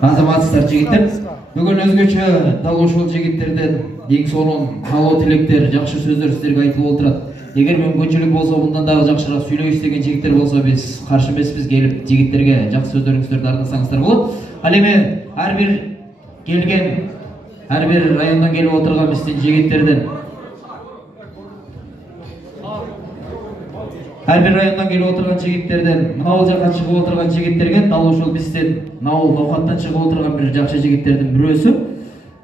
Азаматсыздар жигиттер, бүгүн өзгөчө дал ушул жигиттерден эң сонун каалоо тилектер, жакшы сөздөр сиздерге айтылып отурат. Эгер мүмкүнчүлүк болсо, мындан дагы жакшыраак сүйлөйүш деген жигиттер болсо, биз каршы эмеспиз, келип жигиттерге жакшы сөздөрүңүздөрдү арнасаңыздар болот. Ал эми ар бир келген, ар бир райондон келип отурган биздин жигиттерден мынабул жака чыгып отурган жигиттерге дал ошол биздин мынабул ноокаттан чыгып отурган бир жакшы жигиттердин бирөөсү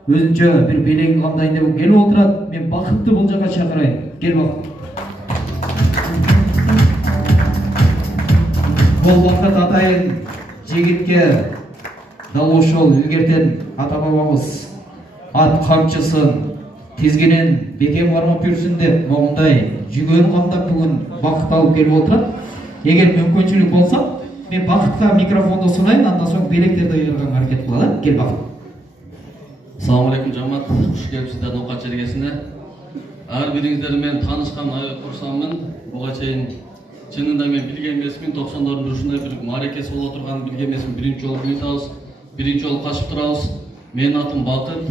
өзүнчө бир белең камдайын деп келип отурат. Мен Бакытты бул жака чакырайын. Кел Бакыт. Бул Бакыт атайын жигитке дал ошол илгертен ата бабабыз ат камчысын тизгинен бекем кармап жүрсүн деп моундай жүгөнү камдап бүгүн Бакыт алып келип отурат. Эгер мүмкүнчүлүк болсо, мен Бакытка микрофонду сунайын, андан соң белектерди ыйырганга аракет кылалы. Кел Бакыт. Assalamu alaikum жамаат, куш келипсиздер ноокат жергесине. Ар бириңиздер менен таанышкан курсаммын. Буга чейин чынында мен билген эмесмин, 90-дардын ушундай бир мааракеси боло турганын билген эмесмин. Биринчи жолу билип атабыз, биринчи жолу качып турабыз. Менин атым Бакыт,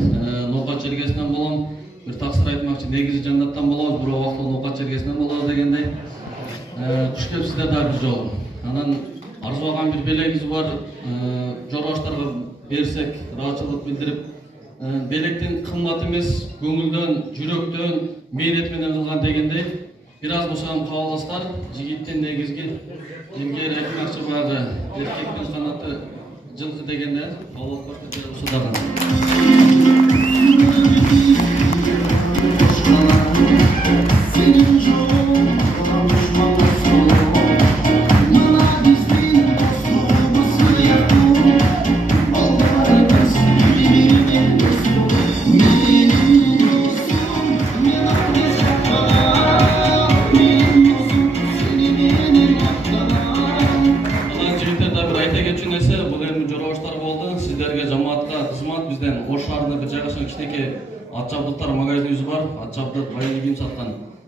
ноокат жергесинен болом. Бир таксыр айтмакчы, негизи жаннаттан болобуз, бирок убакта ноокат жергесинен болобуз дегендей. Куш келипсиздер дагы бир жолу. Анан арзубаган бир белегибиз бар, жорбаштарга берсек, ыраазычылык билдирип, белектин кымбат эмес, көңүлдөн, жүрөктөн, мээнет менен кылган дегендей. Бир аз болсо кабыл аласыздар, жигиттин негизги эмгеги айтмакчы баягы эркектин канаты жылкы дегенде кабыл алып судаган. Атчабдыктар магазинибиз бар, атчабдык байы кийим саткан.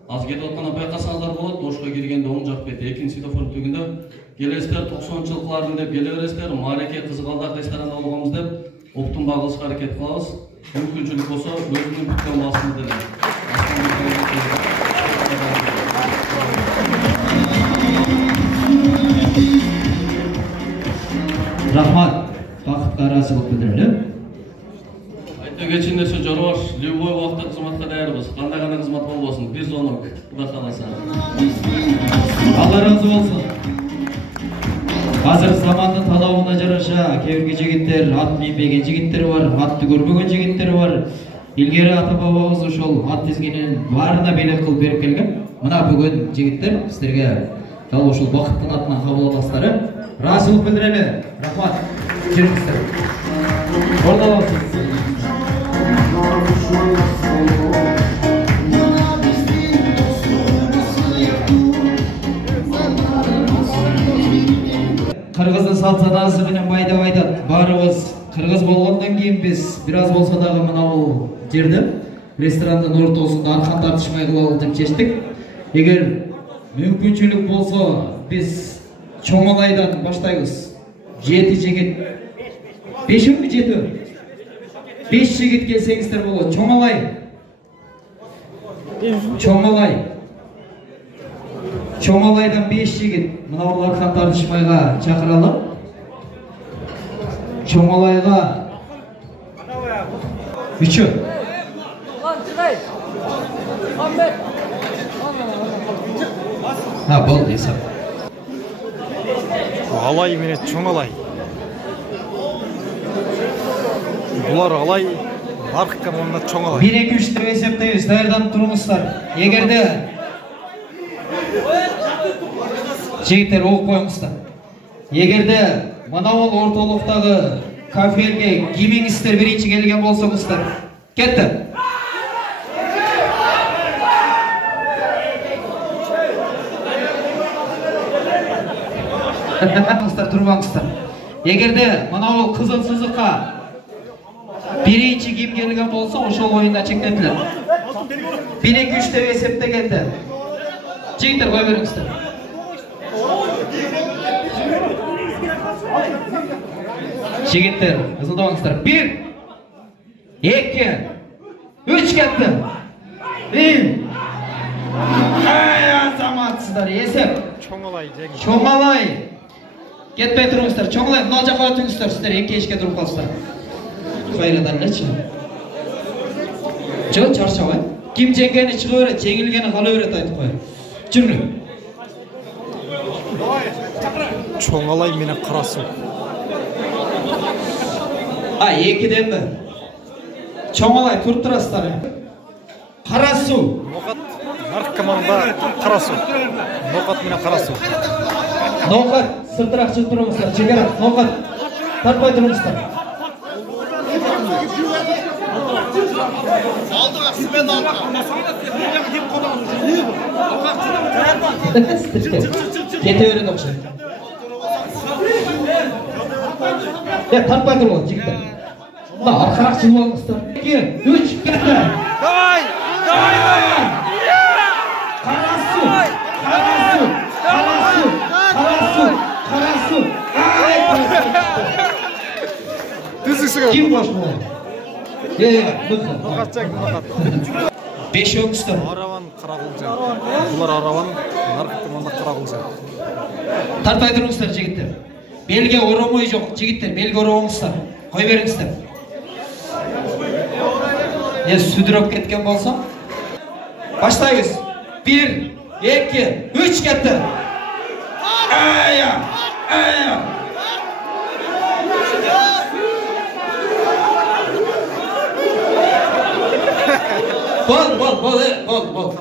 Аз кетип атканда байкасаңыздар болот, ошко киргенде оң жак бет, экинчи светофордун түбүндө келесиздер, 90-жылкылардын деп келе бересиздер, маареке Кызылалдак ресторанында болгонбуз деп оптун багылышка аракет кылабыз. Мүмкүнчүлүк болсо, өзүнүн бүткөн басымды деле. Рахмат, Бакытка ыраазычылык билдирели. Geçen nерсе жорбаш, любой вакытта кызматка даярбыз. Кандай гана кызмат болбосун, бир звонок, Кудай кааласа. Allah razı olsun. Hazır zamanın talabına жараша кейинки жигиттер, ат минбеген жигиттер бар, атты көрбөгөн жигиттер бар. Илгери ата бабабыз ошол ат тизгинин баарына белек кылып берип келген. Мына бүгүн жигиттер силерге дал ушул бакыттын атынан кабыл аласыздар. Ыраазылык билдирели. Рахмат. Жүрүңүздөр. Орун аласыз. Кыргыздын салт санаасы менен майдап айтат. Баарыбыз кыргыз болгондон кийин биз бир аз болсо дагы мына бул жерде ресторандын ортосунда аркан тартышмай кылалы деп чечтик. Эгер мүмкүнчүлүк болсо биз чоңалайдан баштайбыз. 7 жигит 5-ми 7? 5 жигит келсеңиздер болот. Чоңалайдан 5 жигит. Мына бул аркан тартышмайга чакыралы. Чоңалайга 3. Ha, болду эсеп. Алай менен чоңалай. Булар алай, аркы команда чоңалай. 1-2-3 деп эсептейбиз. Даярданып туруңуздар. Эгерде жигиттер окуп коюңуздар. Эгерде мына бул ортолуктагы кафеге кимиңиздер биринчи келген болсоңуздар, кетти. Турбаңыздар. Эгерде мына бул кызыл сызыкка биринчи ким келген болсо, ошол оюнда чектетилет. 1-2-3 деп эсептегенде жигиттер кой бериңиздер. Жигиттер, ызылдабаңыздар. 1, 2, 3 кетти. Ай, азаматсыздар, эсеп. Чоңалай. Кетпей туруңуздар. Чоңалай, мына жака өтүңүздөр. Сиздер эки эшикке туруп калсыздар. Кайрадан элечи. Жо, чарчабай. Ким жеңгени чыга берет, жеңилгени кала берет айтып коёюн. Жүрүңүз. Чоңалай менен Карасуу. А, экиденби? Чоңалай туруп турасыздар. Карасуу. Нокат аркы команда Карасуу. Нокат менен Карасуу. Нокат сыртыраак чыгып туруңуздар. Чегара, нокат тартпай туруңуздар. Алдыга симен алга. Кете берет окшойт. Тартпай туруңуз, жигиттер. Мына аркараак чыгып алыңыздар. 2, 3, кетти. Давай! Карасуу. Ким кош бул? Нокатчак, нокат. 5 өңүздөр. Араван Карагулжа. Булар Араван, аркы команда Карагулжа. Тартпай туруңуздар, жигиттер. Белге оромой жок, жигиттер, белге оробоңуздар. Кой бериңиздер. Сүдүрөп кеткен болсо, баштайбыз. 1, 2, 3 кетти. Ая! Бол.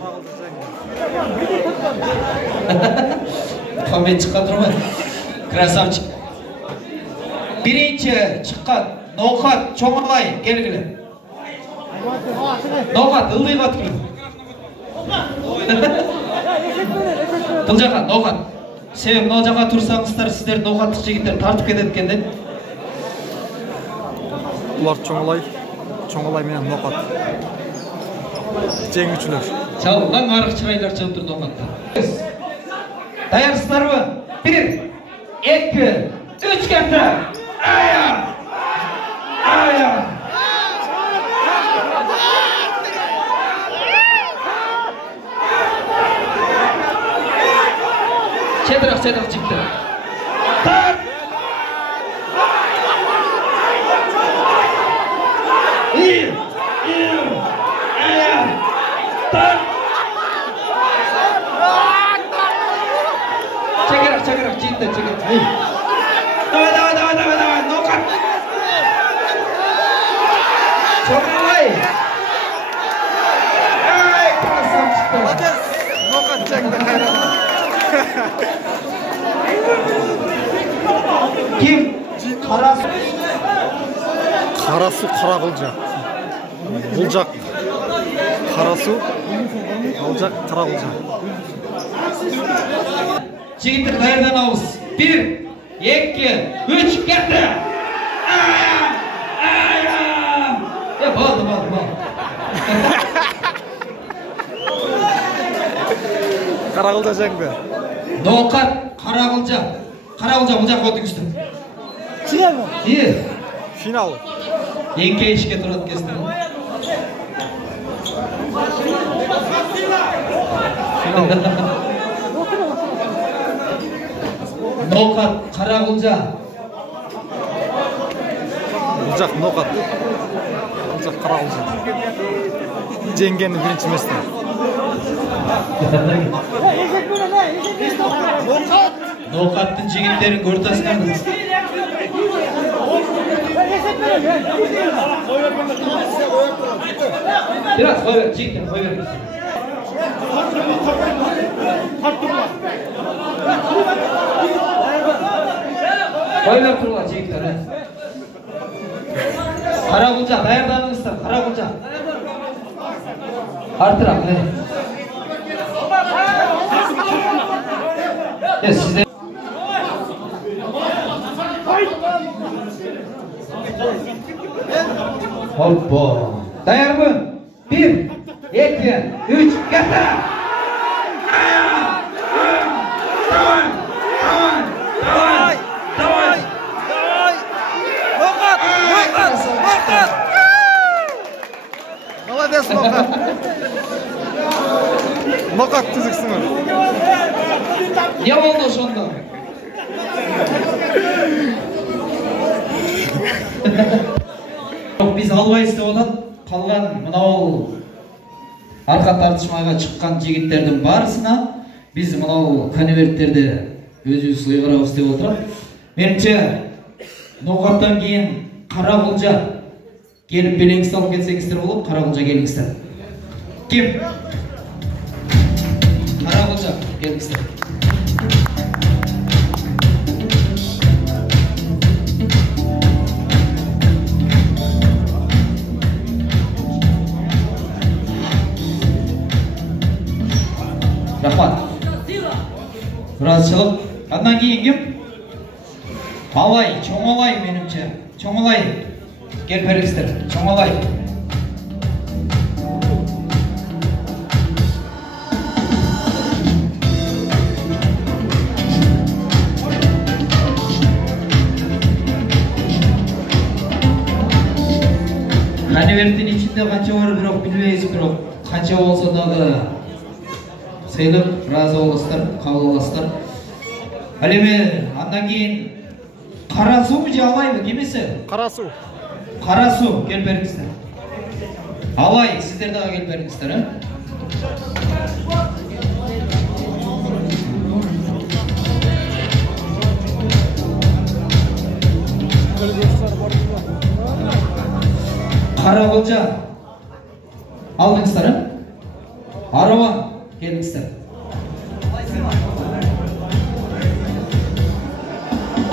Коммент чыккан турбайбы? Красавчик. Биринчи чыккан Нокат чоңалай келгиле. Нокат ылдый баткыр. Бул жака Нокат. Себеп мына жака турсаңыздар, сиздер Нокаттык жигиттер тартып кетет экен деп. Булар чоңалай менен Нокат. Жеңүүчүлөр. Чалган арык чырайлар чыгып турду Нокатта. Даярсыздарбы? 1, 2, 3 кетти. Ая! Çediraq çıktı. Tart! İyi! Қарасу Қарақылжа. Бұл жақ Қарасу, ал жақ Қарақылжа. Жігіттер даярданабыз. 1, 2, 3, кетті. Болды. Қарақылжа жеңді. Ноқат Қарақылжа. Қарақылжа бұл жаққа өтіңізді. Финал. Еңке ішке тұрады кесті. Ноқат Қарақылжа. Бұл жақ Ноқат. Бұл жақ Қарақылжа. Жеңгені бірінші месте. Ноқаттың жігіттерін көртасқанды. Biraz koy ver, jigitler koy ver. Koy ver turla jigitler. Қарақылжа, даярданыңыздар, Қарақылжа. Артырақ, сіздер. Hoppa. Dayar mı? 1, 2, 3, getir! Давай! Ноқат! Молодец, Ноқат! Ноқат түзіксіңір. Не болды сонда? Біз албайсыз одан қалған мынау арқа тартышмаға шыққан жігіттердің барысына біз мынау конверттерді өзіміз ұйғарамыз деп отырамыз. Меніңше Ноқаттан кейін Қарақылжа келіп белеңіз алып кетсеңіздер болып, Қарақылжа келіңіздер. Кім? Қарақылжа келіңіздер. Рахмат. Разышылып. Адынан кейін кім? Алай, Чоңалай менімше. Чоңалай. Кел беріңіздер. Чоңалай. Конверттің içinde қанша бар, бірақ білмейсіз, бірақ қанша болса дағы сыйлық, разы боласыздар, қабыл боласыздар. Әлеме, андан кейін Қарасу mu Алай mı? Кемесі? Қарасу. Қарасу, кел беріңіздер. Алай, сіздер дағы кел беріңіздер, Қарақылжа алдыңыздар, Аруан келіңіздер.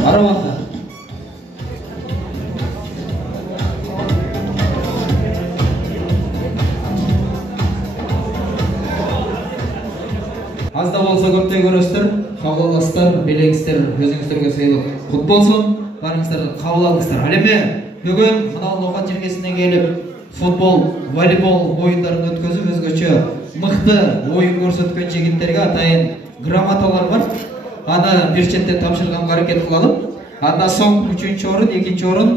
Аруанда. Азда болса көптей көресіздер, қабыл аласыздар, белеңіздер, өзіңіздерге сыйлық құт болсын, барыңыздар, қабыл алыңыздар. Әлеме, бүгін мынау Ноқат жергесіне келіп, футбол, волейбол ойындарын өткізіп, өзгөчө мықты ойын көрсөткөн жигиттерге атайын грамоталар бар. Аны бир четтен тапшырганга аракет кылалым. Андан соң 3-чү орун, 2-чү орун,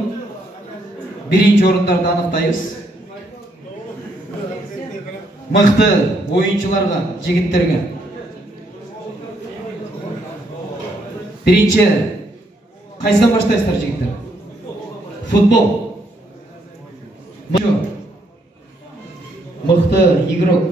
1-чү орундарды аныктайбыз. Мықты ойынчыларга, жигиттерге. Биринчи кайсыдан баштайсыздар, жигиттер? Футбол. Мықты игрок.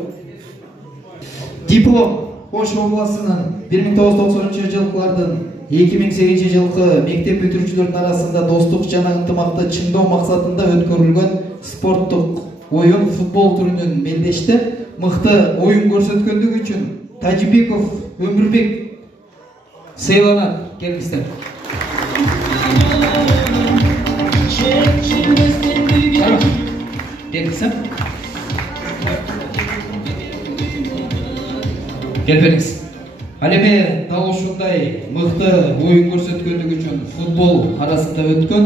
Диплом Ош обласынын 1990 жылкылардын 2008 жылкы мектеп бүтүрүүчүлөрдүн арасында достук жана ынтымакты чыңдоо максатында өткөрүлгөн спорттук оюн футбол түрүнүн мелдешти мыкты оюн көрсөткөндүгү үчүн Тажибеков Өмүрбек сыйланат. Келиңиздер. Келгенсің? Келбеңіз. Ал эми дал ушундай мыкты оюн көрсөткөндүгү үчүн футбол арасында өткөн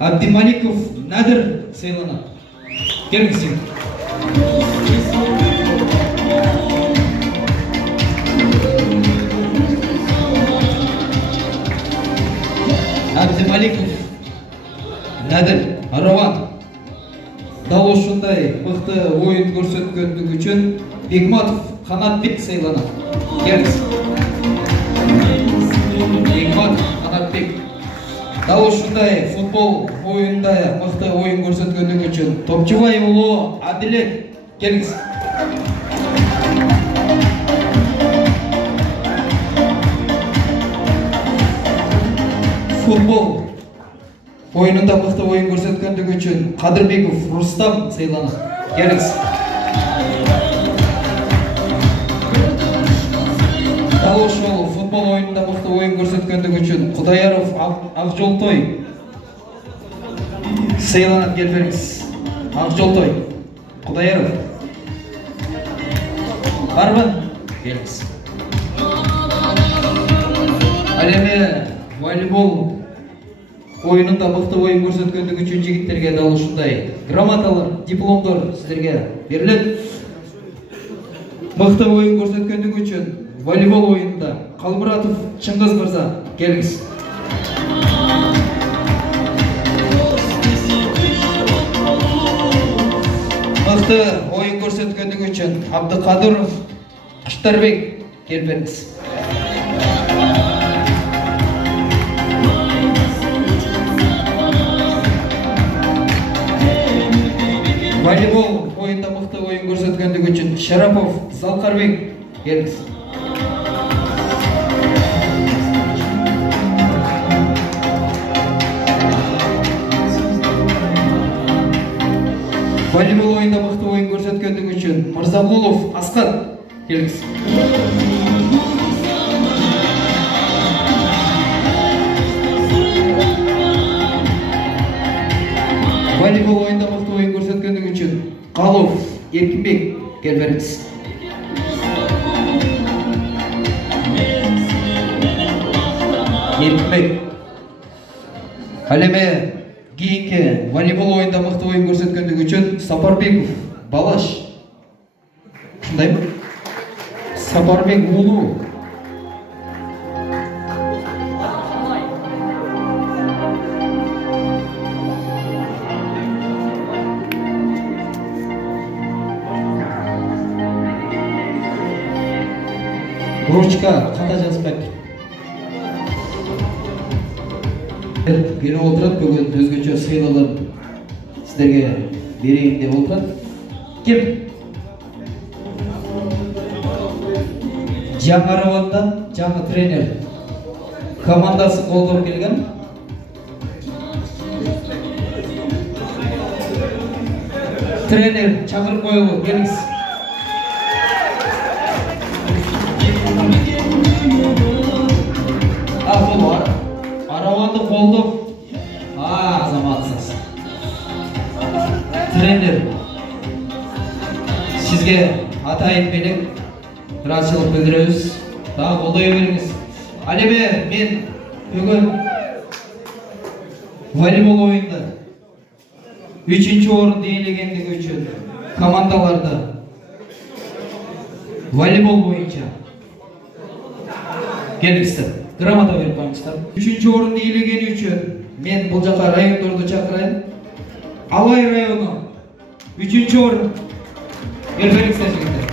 Абдималиков Надир сыйланат. Келгенсиң. Абдималиков Надир Араван дал ушундай мыкты оюн көрсөткөндүгү үчүн Бегматов Канатбек сыйланат. Келіңіз. Бегматов Канатбек дал ушундай футбол оюнда мыкты оюн көрсөткөндүгү үчүн Топчубай уулу Адилет. Келиңиз. Футбол оюнунда мыкты оюн көрсөткөндүгү үчүн Кадырбеков Рустам сыйланат. Келиңиз. Дал ушул футбол оюнунда мыкты оюн көрсөткөндүгү үчүн Кудаяров Акжолтой сыйланат. Келбеңиз. Акжолтой Кудаяров. Барбы? Келиңиз. Ал эми волейбол оюнунда мыкты оюн көрсөткөндүгү үчүн жигиттерге дал ушундай грамоталар, дипломдор сиздерге берилет. Мыкты оюн көрсөткөндүгү үчүн волейбол оюнунда Калмуратов Чыңгыз мырза. Келиңиз. Мыкты оюн көрсөткөндүгү үчүн Абдыкадыров Кыштарбек. Келбеңиз. Волейбол оюнда мыкты оюн көрсөткөндүгү үчүн Шарапов Залкарбек. Келиңиз. Волейбол оюнда мыкты оюн көрсөткөндүгү үчүн Мырзагулов Аскат. Келиңиз. Волейбол оюнда мыкты оюн көрсөткөндүгү үчүн Калов Эркинбек. Келбеңиз. Эркинбек. Ал эми кийинки волейбол оюнда мыкты оюн көрсөткөндүгү үчүн Сапарбеков Балаш. Ушундайбы? Сапарбек уулу. Ручка ката жазбайт. Келип отурат, бүгүн өзгөчө сыйлыгын сиздерге берейин деп отурат. Ким? Жаңы Аравандан жаңы тренер командасын колдоп келген. Тренер чакырып коелу. Келиңиз. Бул Араванды колдоп азаматсыз. Тренер сизге атайын менен ыраазычылык билдиребиз. Дагы колдой бериңиз. Ал эми мен бүгүн волейбол оюнда 3-орунду ээлегендиги үчүн командаларда волейбол боюнча келиңиздер. Грамота берип коюңуздар. 3-орунду ээлегени үчүн мен бул жака райондорду чакырайын. Алай району 3-орун. Келбеңиздер жигиттер.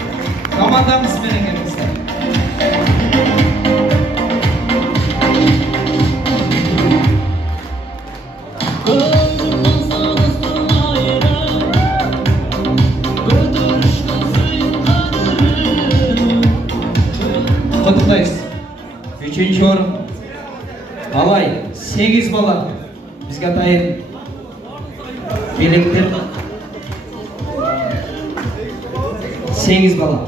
Командаңыз менен келиңиздер. Куттуктайбыз. 3-орун. Алай 8 бала бизге атайын белектер. 8 бала.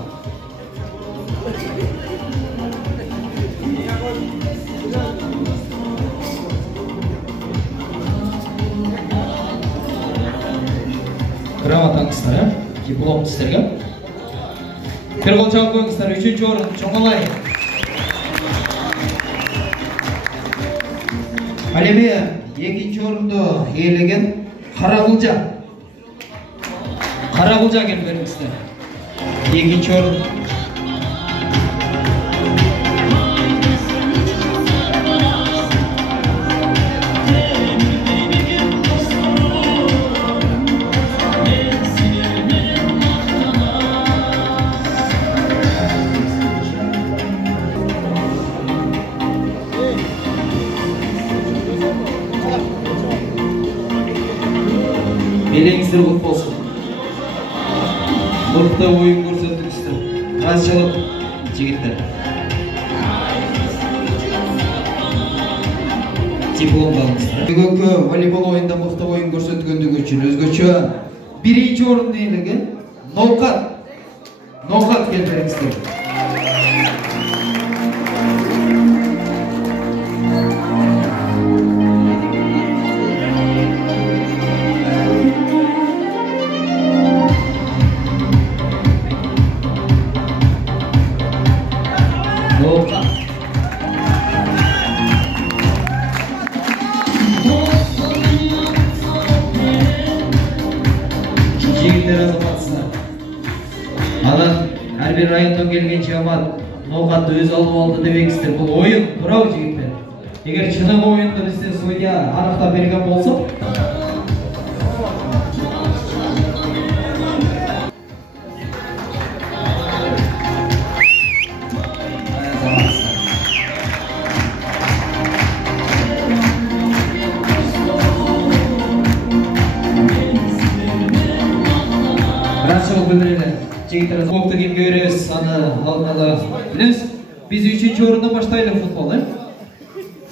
грамотаңыздар, диплом сіздерге. Bir qol çabuk koyыңыздар, 3-cü orun Çoğalay. Alemi 2-ci orundu eğilegen Karagılca. Karagılca gelip veringizler. 2-ci orun. Elеңіздер құт болсын. Мықты ойын көрсеттіңіздер. Разышалық жігіттер. Диплом алыңыздар. Бүгінгі волейбол ойында мықты ойын көрсеткендігі үшін өзгөчө 1-ci орын иелеген Ноқат келіп беріңіздер. Bir rayondan gelgen çamat Noqatты өз алып алды дебеңіздер. Бұл ойын, бұрау жігіттер. Егер шынық ойынды бізде судья анықтап берген болса, Рашылық білдірелі. Жігіттер футболды кемге өрес, аны алдын-ала білеміз. Біз 3-cü орыннан баштайлы футбол,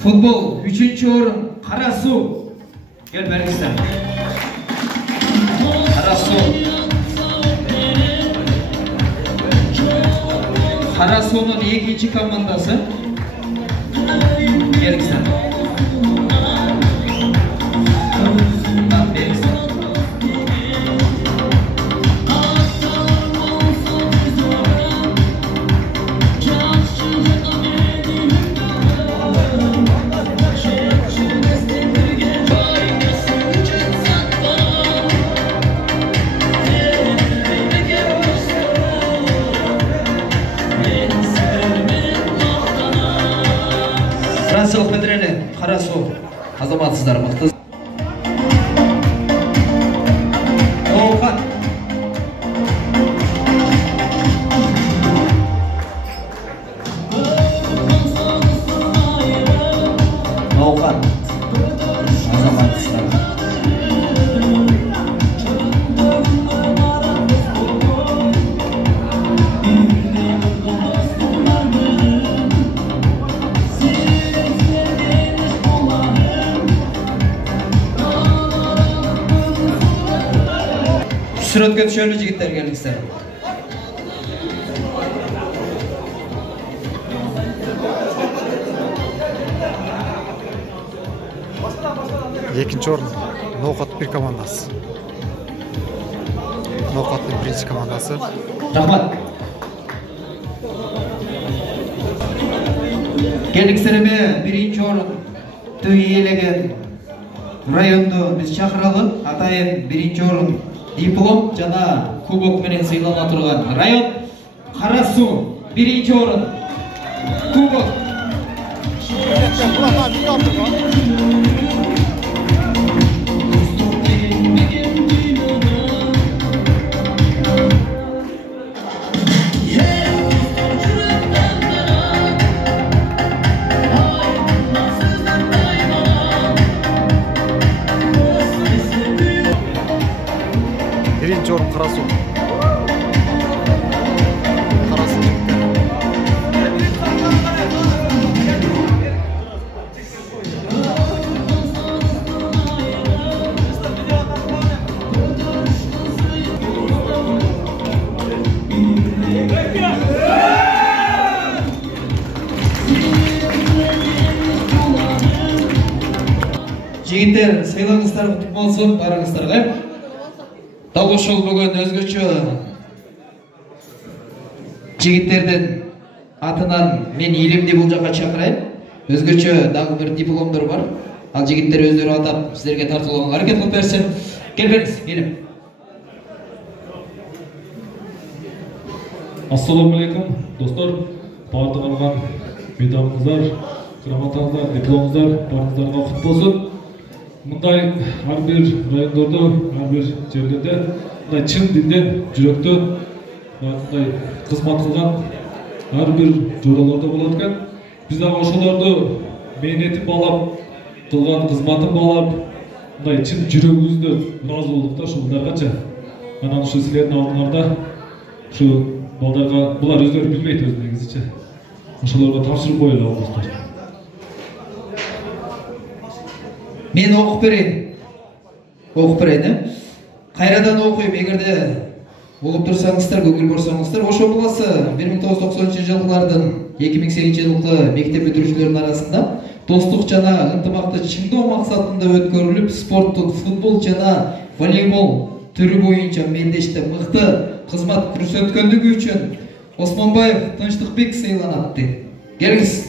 Футбол 3-cü орын Қарасу. Кел бәріңіздер. Қарасуның 2-ci командасы. Келіңіздер. Рашылық бітірелі, Қарасу, азаматсыздар мықты. Ноқат. Азаматсыздар. Suratga tushirli jigitlar kelingizlar. Екінші орын Ноқат bir командасы. Ноқаттың бірінші командасы. Рахмат. Келіңіздеріме 1-ci орын иелеген районды біз шақыралы. Атайын 1-ci орын диплом жана кубок менен сыйлана турган район Қарасу 1-ci орын кубок. Birinci orun Қарасу. Жігіттер, сыйлаңыздар құтты болсын, барыңыздарға. Дал ошол бүгүн өзгөчө жигиттердин атынан мен илимди бул жака чакырайм. Өзгөчө дагы бир дипломдор бар. Ал жигиттер өздөрү атап силерге тартуулганга аракет кылып берсин. Келбеңиз, келим. Ассаламу алейкум, достор. Бардыгыңызга медалыңыздар, грамотаңыздар, дипломыңыздар барыңыздарга кут болсун. Мындай ар бир райондордо, ар бир жерлерде мындай чын динден, жүрөктөн мындай кызмат кылган ар бир жораларда болот экен. Биз дагы ошолорду мээнетин баалап, кылган кызматын баалап, мындай чын жүрөгүбүздө ыраазы болдук да ушуларгача. Анан ушу силердин алдыңарда ушу балдарга булар өздөрү билбейт өз негизичи. Ошолорго тапшырып коелу достор. Мен окуп берейин. Кайрадан окуйм, эгерде угуп турсаңыздар, көңүл бурсаңыздар, ошо буласы 1990-жылдардын 2008-жылкы мектеп бүтүрүүчүлөрүнүн арасында достук жана ынтымакты чыңдоо максатында өткөрүлүп, спорттук футбол жана волейбол түрү боюнча мендеште мыкты кызмат көрсөткөндүгү үчүн Осмонбаев Тынчтыкбек сыйланат. Келиңиз,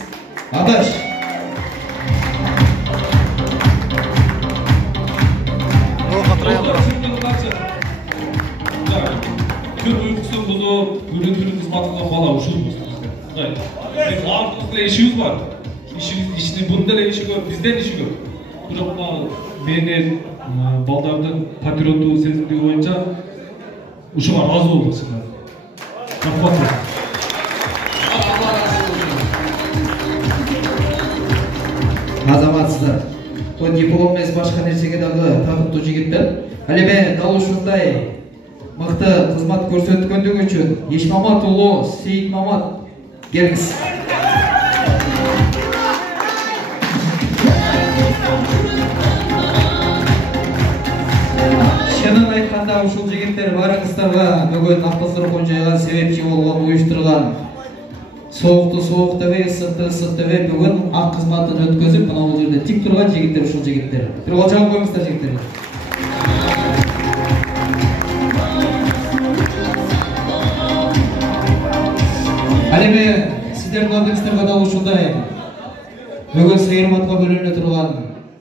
адаш. Көп уйкусун бузуп, күнү-түнү кызмат кылган бала ушул. Бардык эле ишибиз бар. Ишини бунун деле иши көп, бизден иши көп. Бирок менин балдардын патриоттук сезимдиги боюнча ушуга ыраазы болдук чынында. Рахмат. Азаматсыздар. Бул диплом эмес, башка нерсеге дагы татыктуу жигиттер. Ал эми дал ушундай мыкты кызмат көрсөткөндүгү үчүн Ешмамат уулу Сейитмамат, келиңиз. Чынын айтканда ушул жигиттер барыңыздарга бүгүн автостраховка жайга себепчи болгон, уюштурган соокту соок дебей, ысыкты ысык дебей бүгүн ак кызматын өткөзүп, мына бул жерде тик турган жигиттер ушул жигиттер. Бир кол жагып коюңуздар жигиттерге. Ал эми сиздердин алдыңыздарга да ушундай бүгүн сыйырматка бөлүнө турган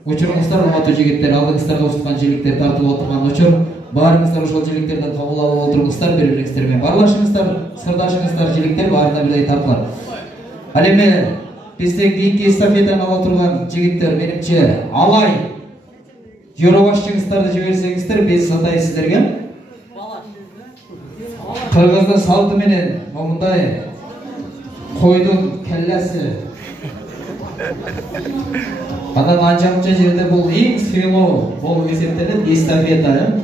учуруңуздар, урматтуу жигиттер, алдыңыздарга устукан жийликтер тартылып отурган учур. Баарыңыздар ошол жийликтерден кабыл алып отуруңуздар, бири-бириңиздер менен баарлашыңыздар, сырдашыңыздар, жийликтер баарына бирдей тартылат. Ал эми бизден кийинки эстафетаны ала турган жигиттер, менимче Алай жоробашчыңыздарды жиберсеңиздер, биз сатайбыз сиздерге. Кыргыздын салты менен момундай койдун келлеси. Анан анча-мынча жерде бул эң сыйлоо болуп эсептелет, эстафета.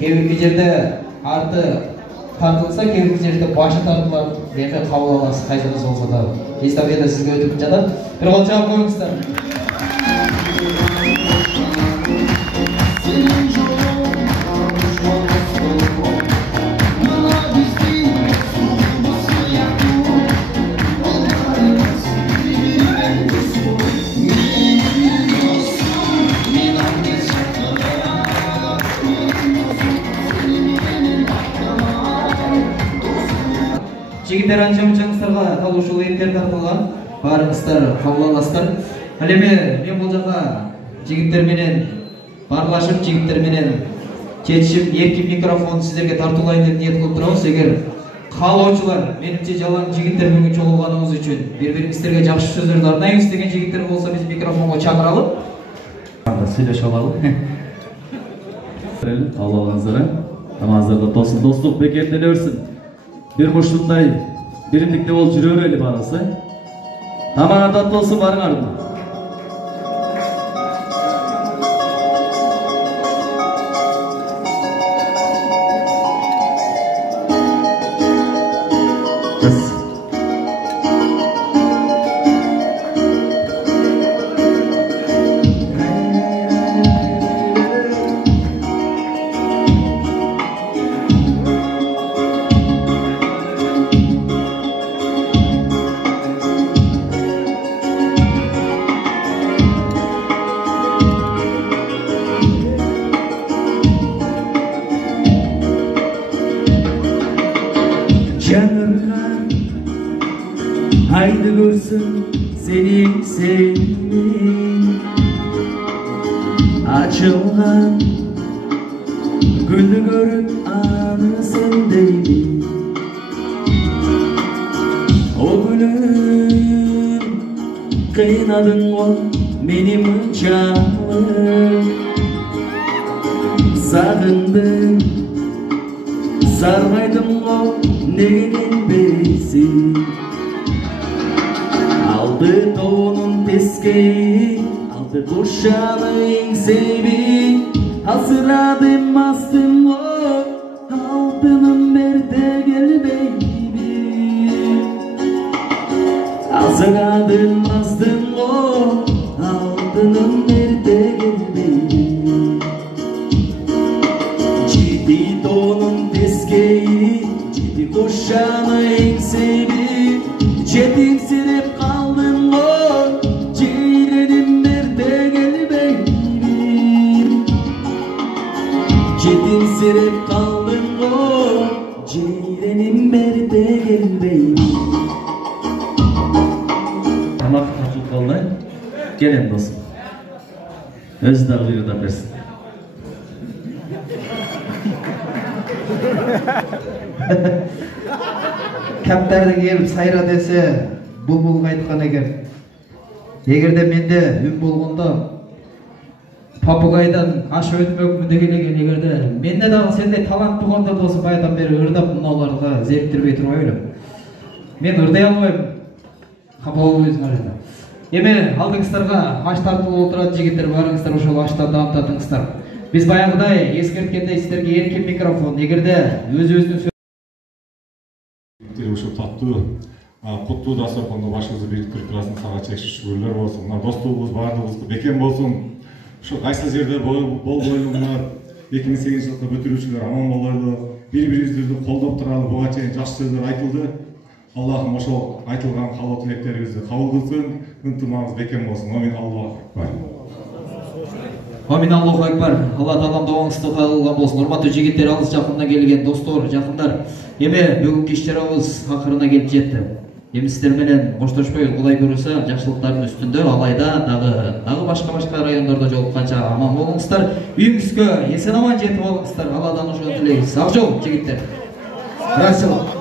Кээ бир жерде арты тартылса, кээ бир жерде башы тартылат. Эми кабыл аласыз, кайсыңыз болсо да. Эстафета сизге өтүп жатат. Бир кол жагып коюңуздар. Жигиттер анча-мынчаңыздарга дал ушул эптер тартылган, баарыңыздар кабыл аласыздар. Ал эми мен бул жака жигиттер менен баарлашып, жигиттер менен чечишип, эркин микрофон сиздерге тартуулайын деп ниет кылып турабыз. Эгер каалоочулар, менимче жалаң жигиттер бүгүн чогулганыбыз үчүн бири-бириңиздерге жакшы сөздөрдү арнайбыз деген жигиттер болсо, биз микрофонго чакыралы. Сүйлөшүп алалы. Аллаңыздар, намаздарда тосын достук бекемделе берсин. Bir ушундай биримдикте болуп жүрө берели баарыңыз. Тамагы таттуу болсун барыңар. haydi görsün seni sevdim. Açılgan gülü görüp anısın deydim. O gülüm kıynadın o beni mınçalı. Sağındım sarmaydım o neyin berisi. Aldı doğunun teskeyi, aldı kuşağını ensebi. Hasıradım astım o altının berde gel baby. Hasıradım astım o altının berde gel baby. Ciddi doğunun teskeyi, ciddi kuşağını ensebi. Cetimsirip kaldım o ciğerim nerede gel baby. Cetimsirip kaldım o ciğerim nerede gel baby. Tamam tatlı kaldı. Gelin dostum. Öz dağılıyor da versin. Kaptарды келіп сайра десе бұлбұл айтқан екен. Егерде менде үн болғанда попугайдан аш өтмөкмүн деген екен. Егерде менде дағы сендей талант болғанда досым баядан бері ырдап мынауларға зеріктірбей тұрмай өлем. Мен ырдай алмаймын. Қапа болып өзің арада. Еме алдыңыздарга аш тартылып отырады жігіттер, барыңыздар ошол аштан дамытатыңыздар. Біз баяғыдай ескерткендей сіздерге еркін микрофон. Егерде өз-өзінің ушул таттуу куттуу дасторконду башыбызды бириктирип турасың, сага чексиз шүгүрлөр болсун. Мына достугубуз баардыгыбызга бекем болсун. Ушу кайсы жерде бол бойлуу мына 2008-жылкы бүтүрүүчүлөр аман болойлу, бири-бирибизди колдоп туралы буга чейин жакшы сөздөр айтылды. Аллахым ошол айтылган каалоо тилектерибизди кабыл кылсын, ынтымагыбыз бекем болсун. Амин. Аллаху акбар. Амин. Аллаху акбар. Алла таалам дуаңызды кабыл болсун. Урматтуу жигиттер, алыс жакындан келген достор, жакындар. Эми бүгүнкү иш-чарабыз акырына келип жетти. Эми сиздер менен коштошпой Кудай көрүсө жакшылыктардын үстүндө алайда дагы башка райондордо жолукканча аман болуңуздар. Үйүңүзгө эсен аман жетип болуңуздар. Алладан ошону тилейбиз. Ак жол жигиттер. Красиво.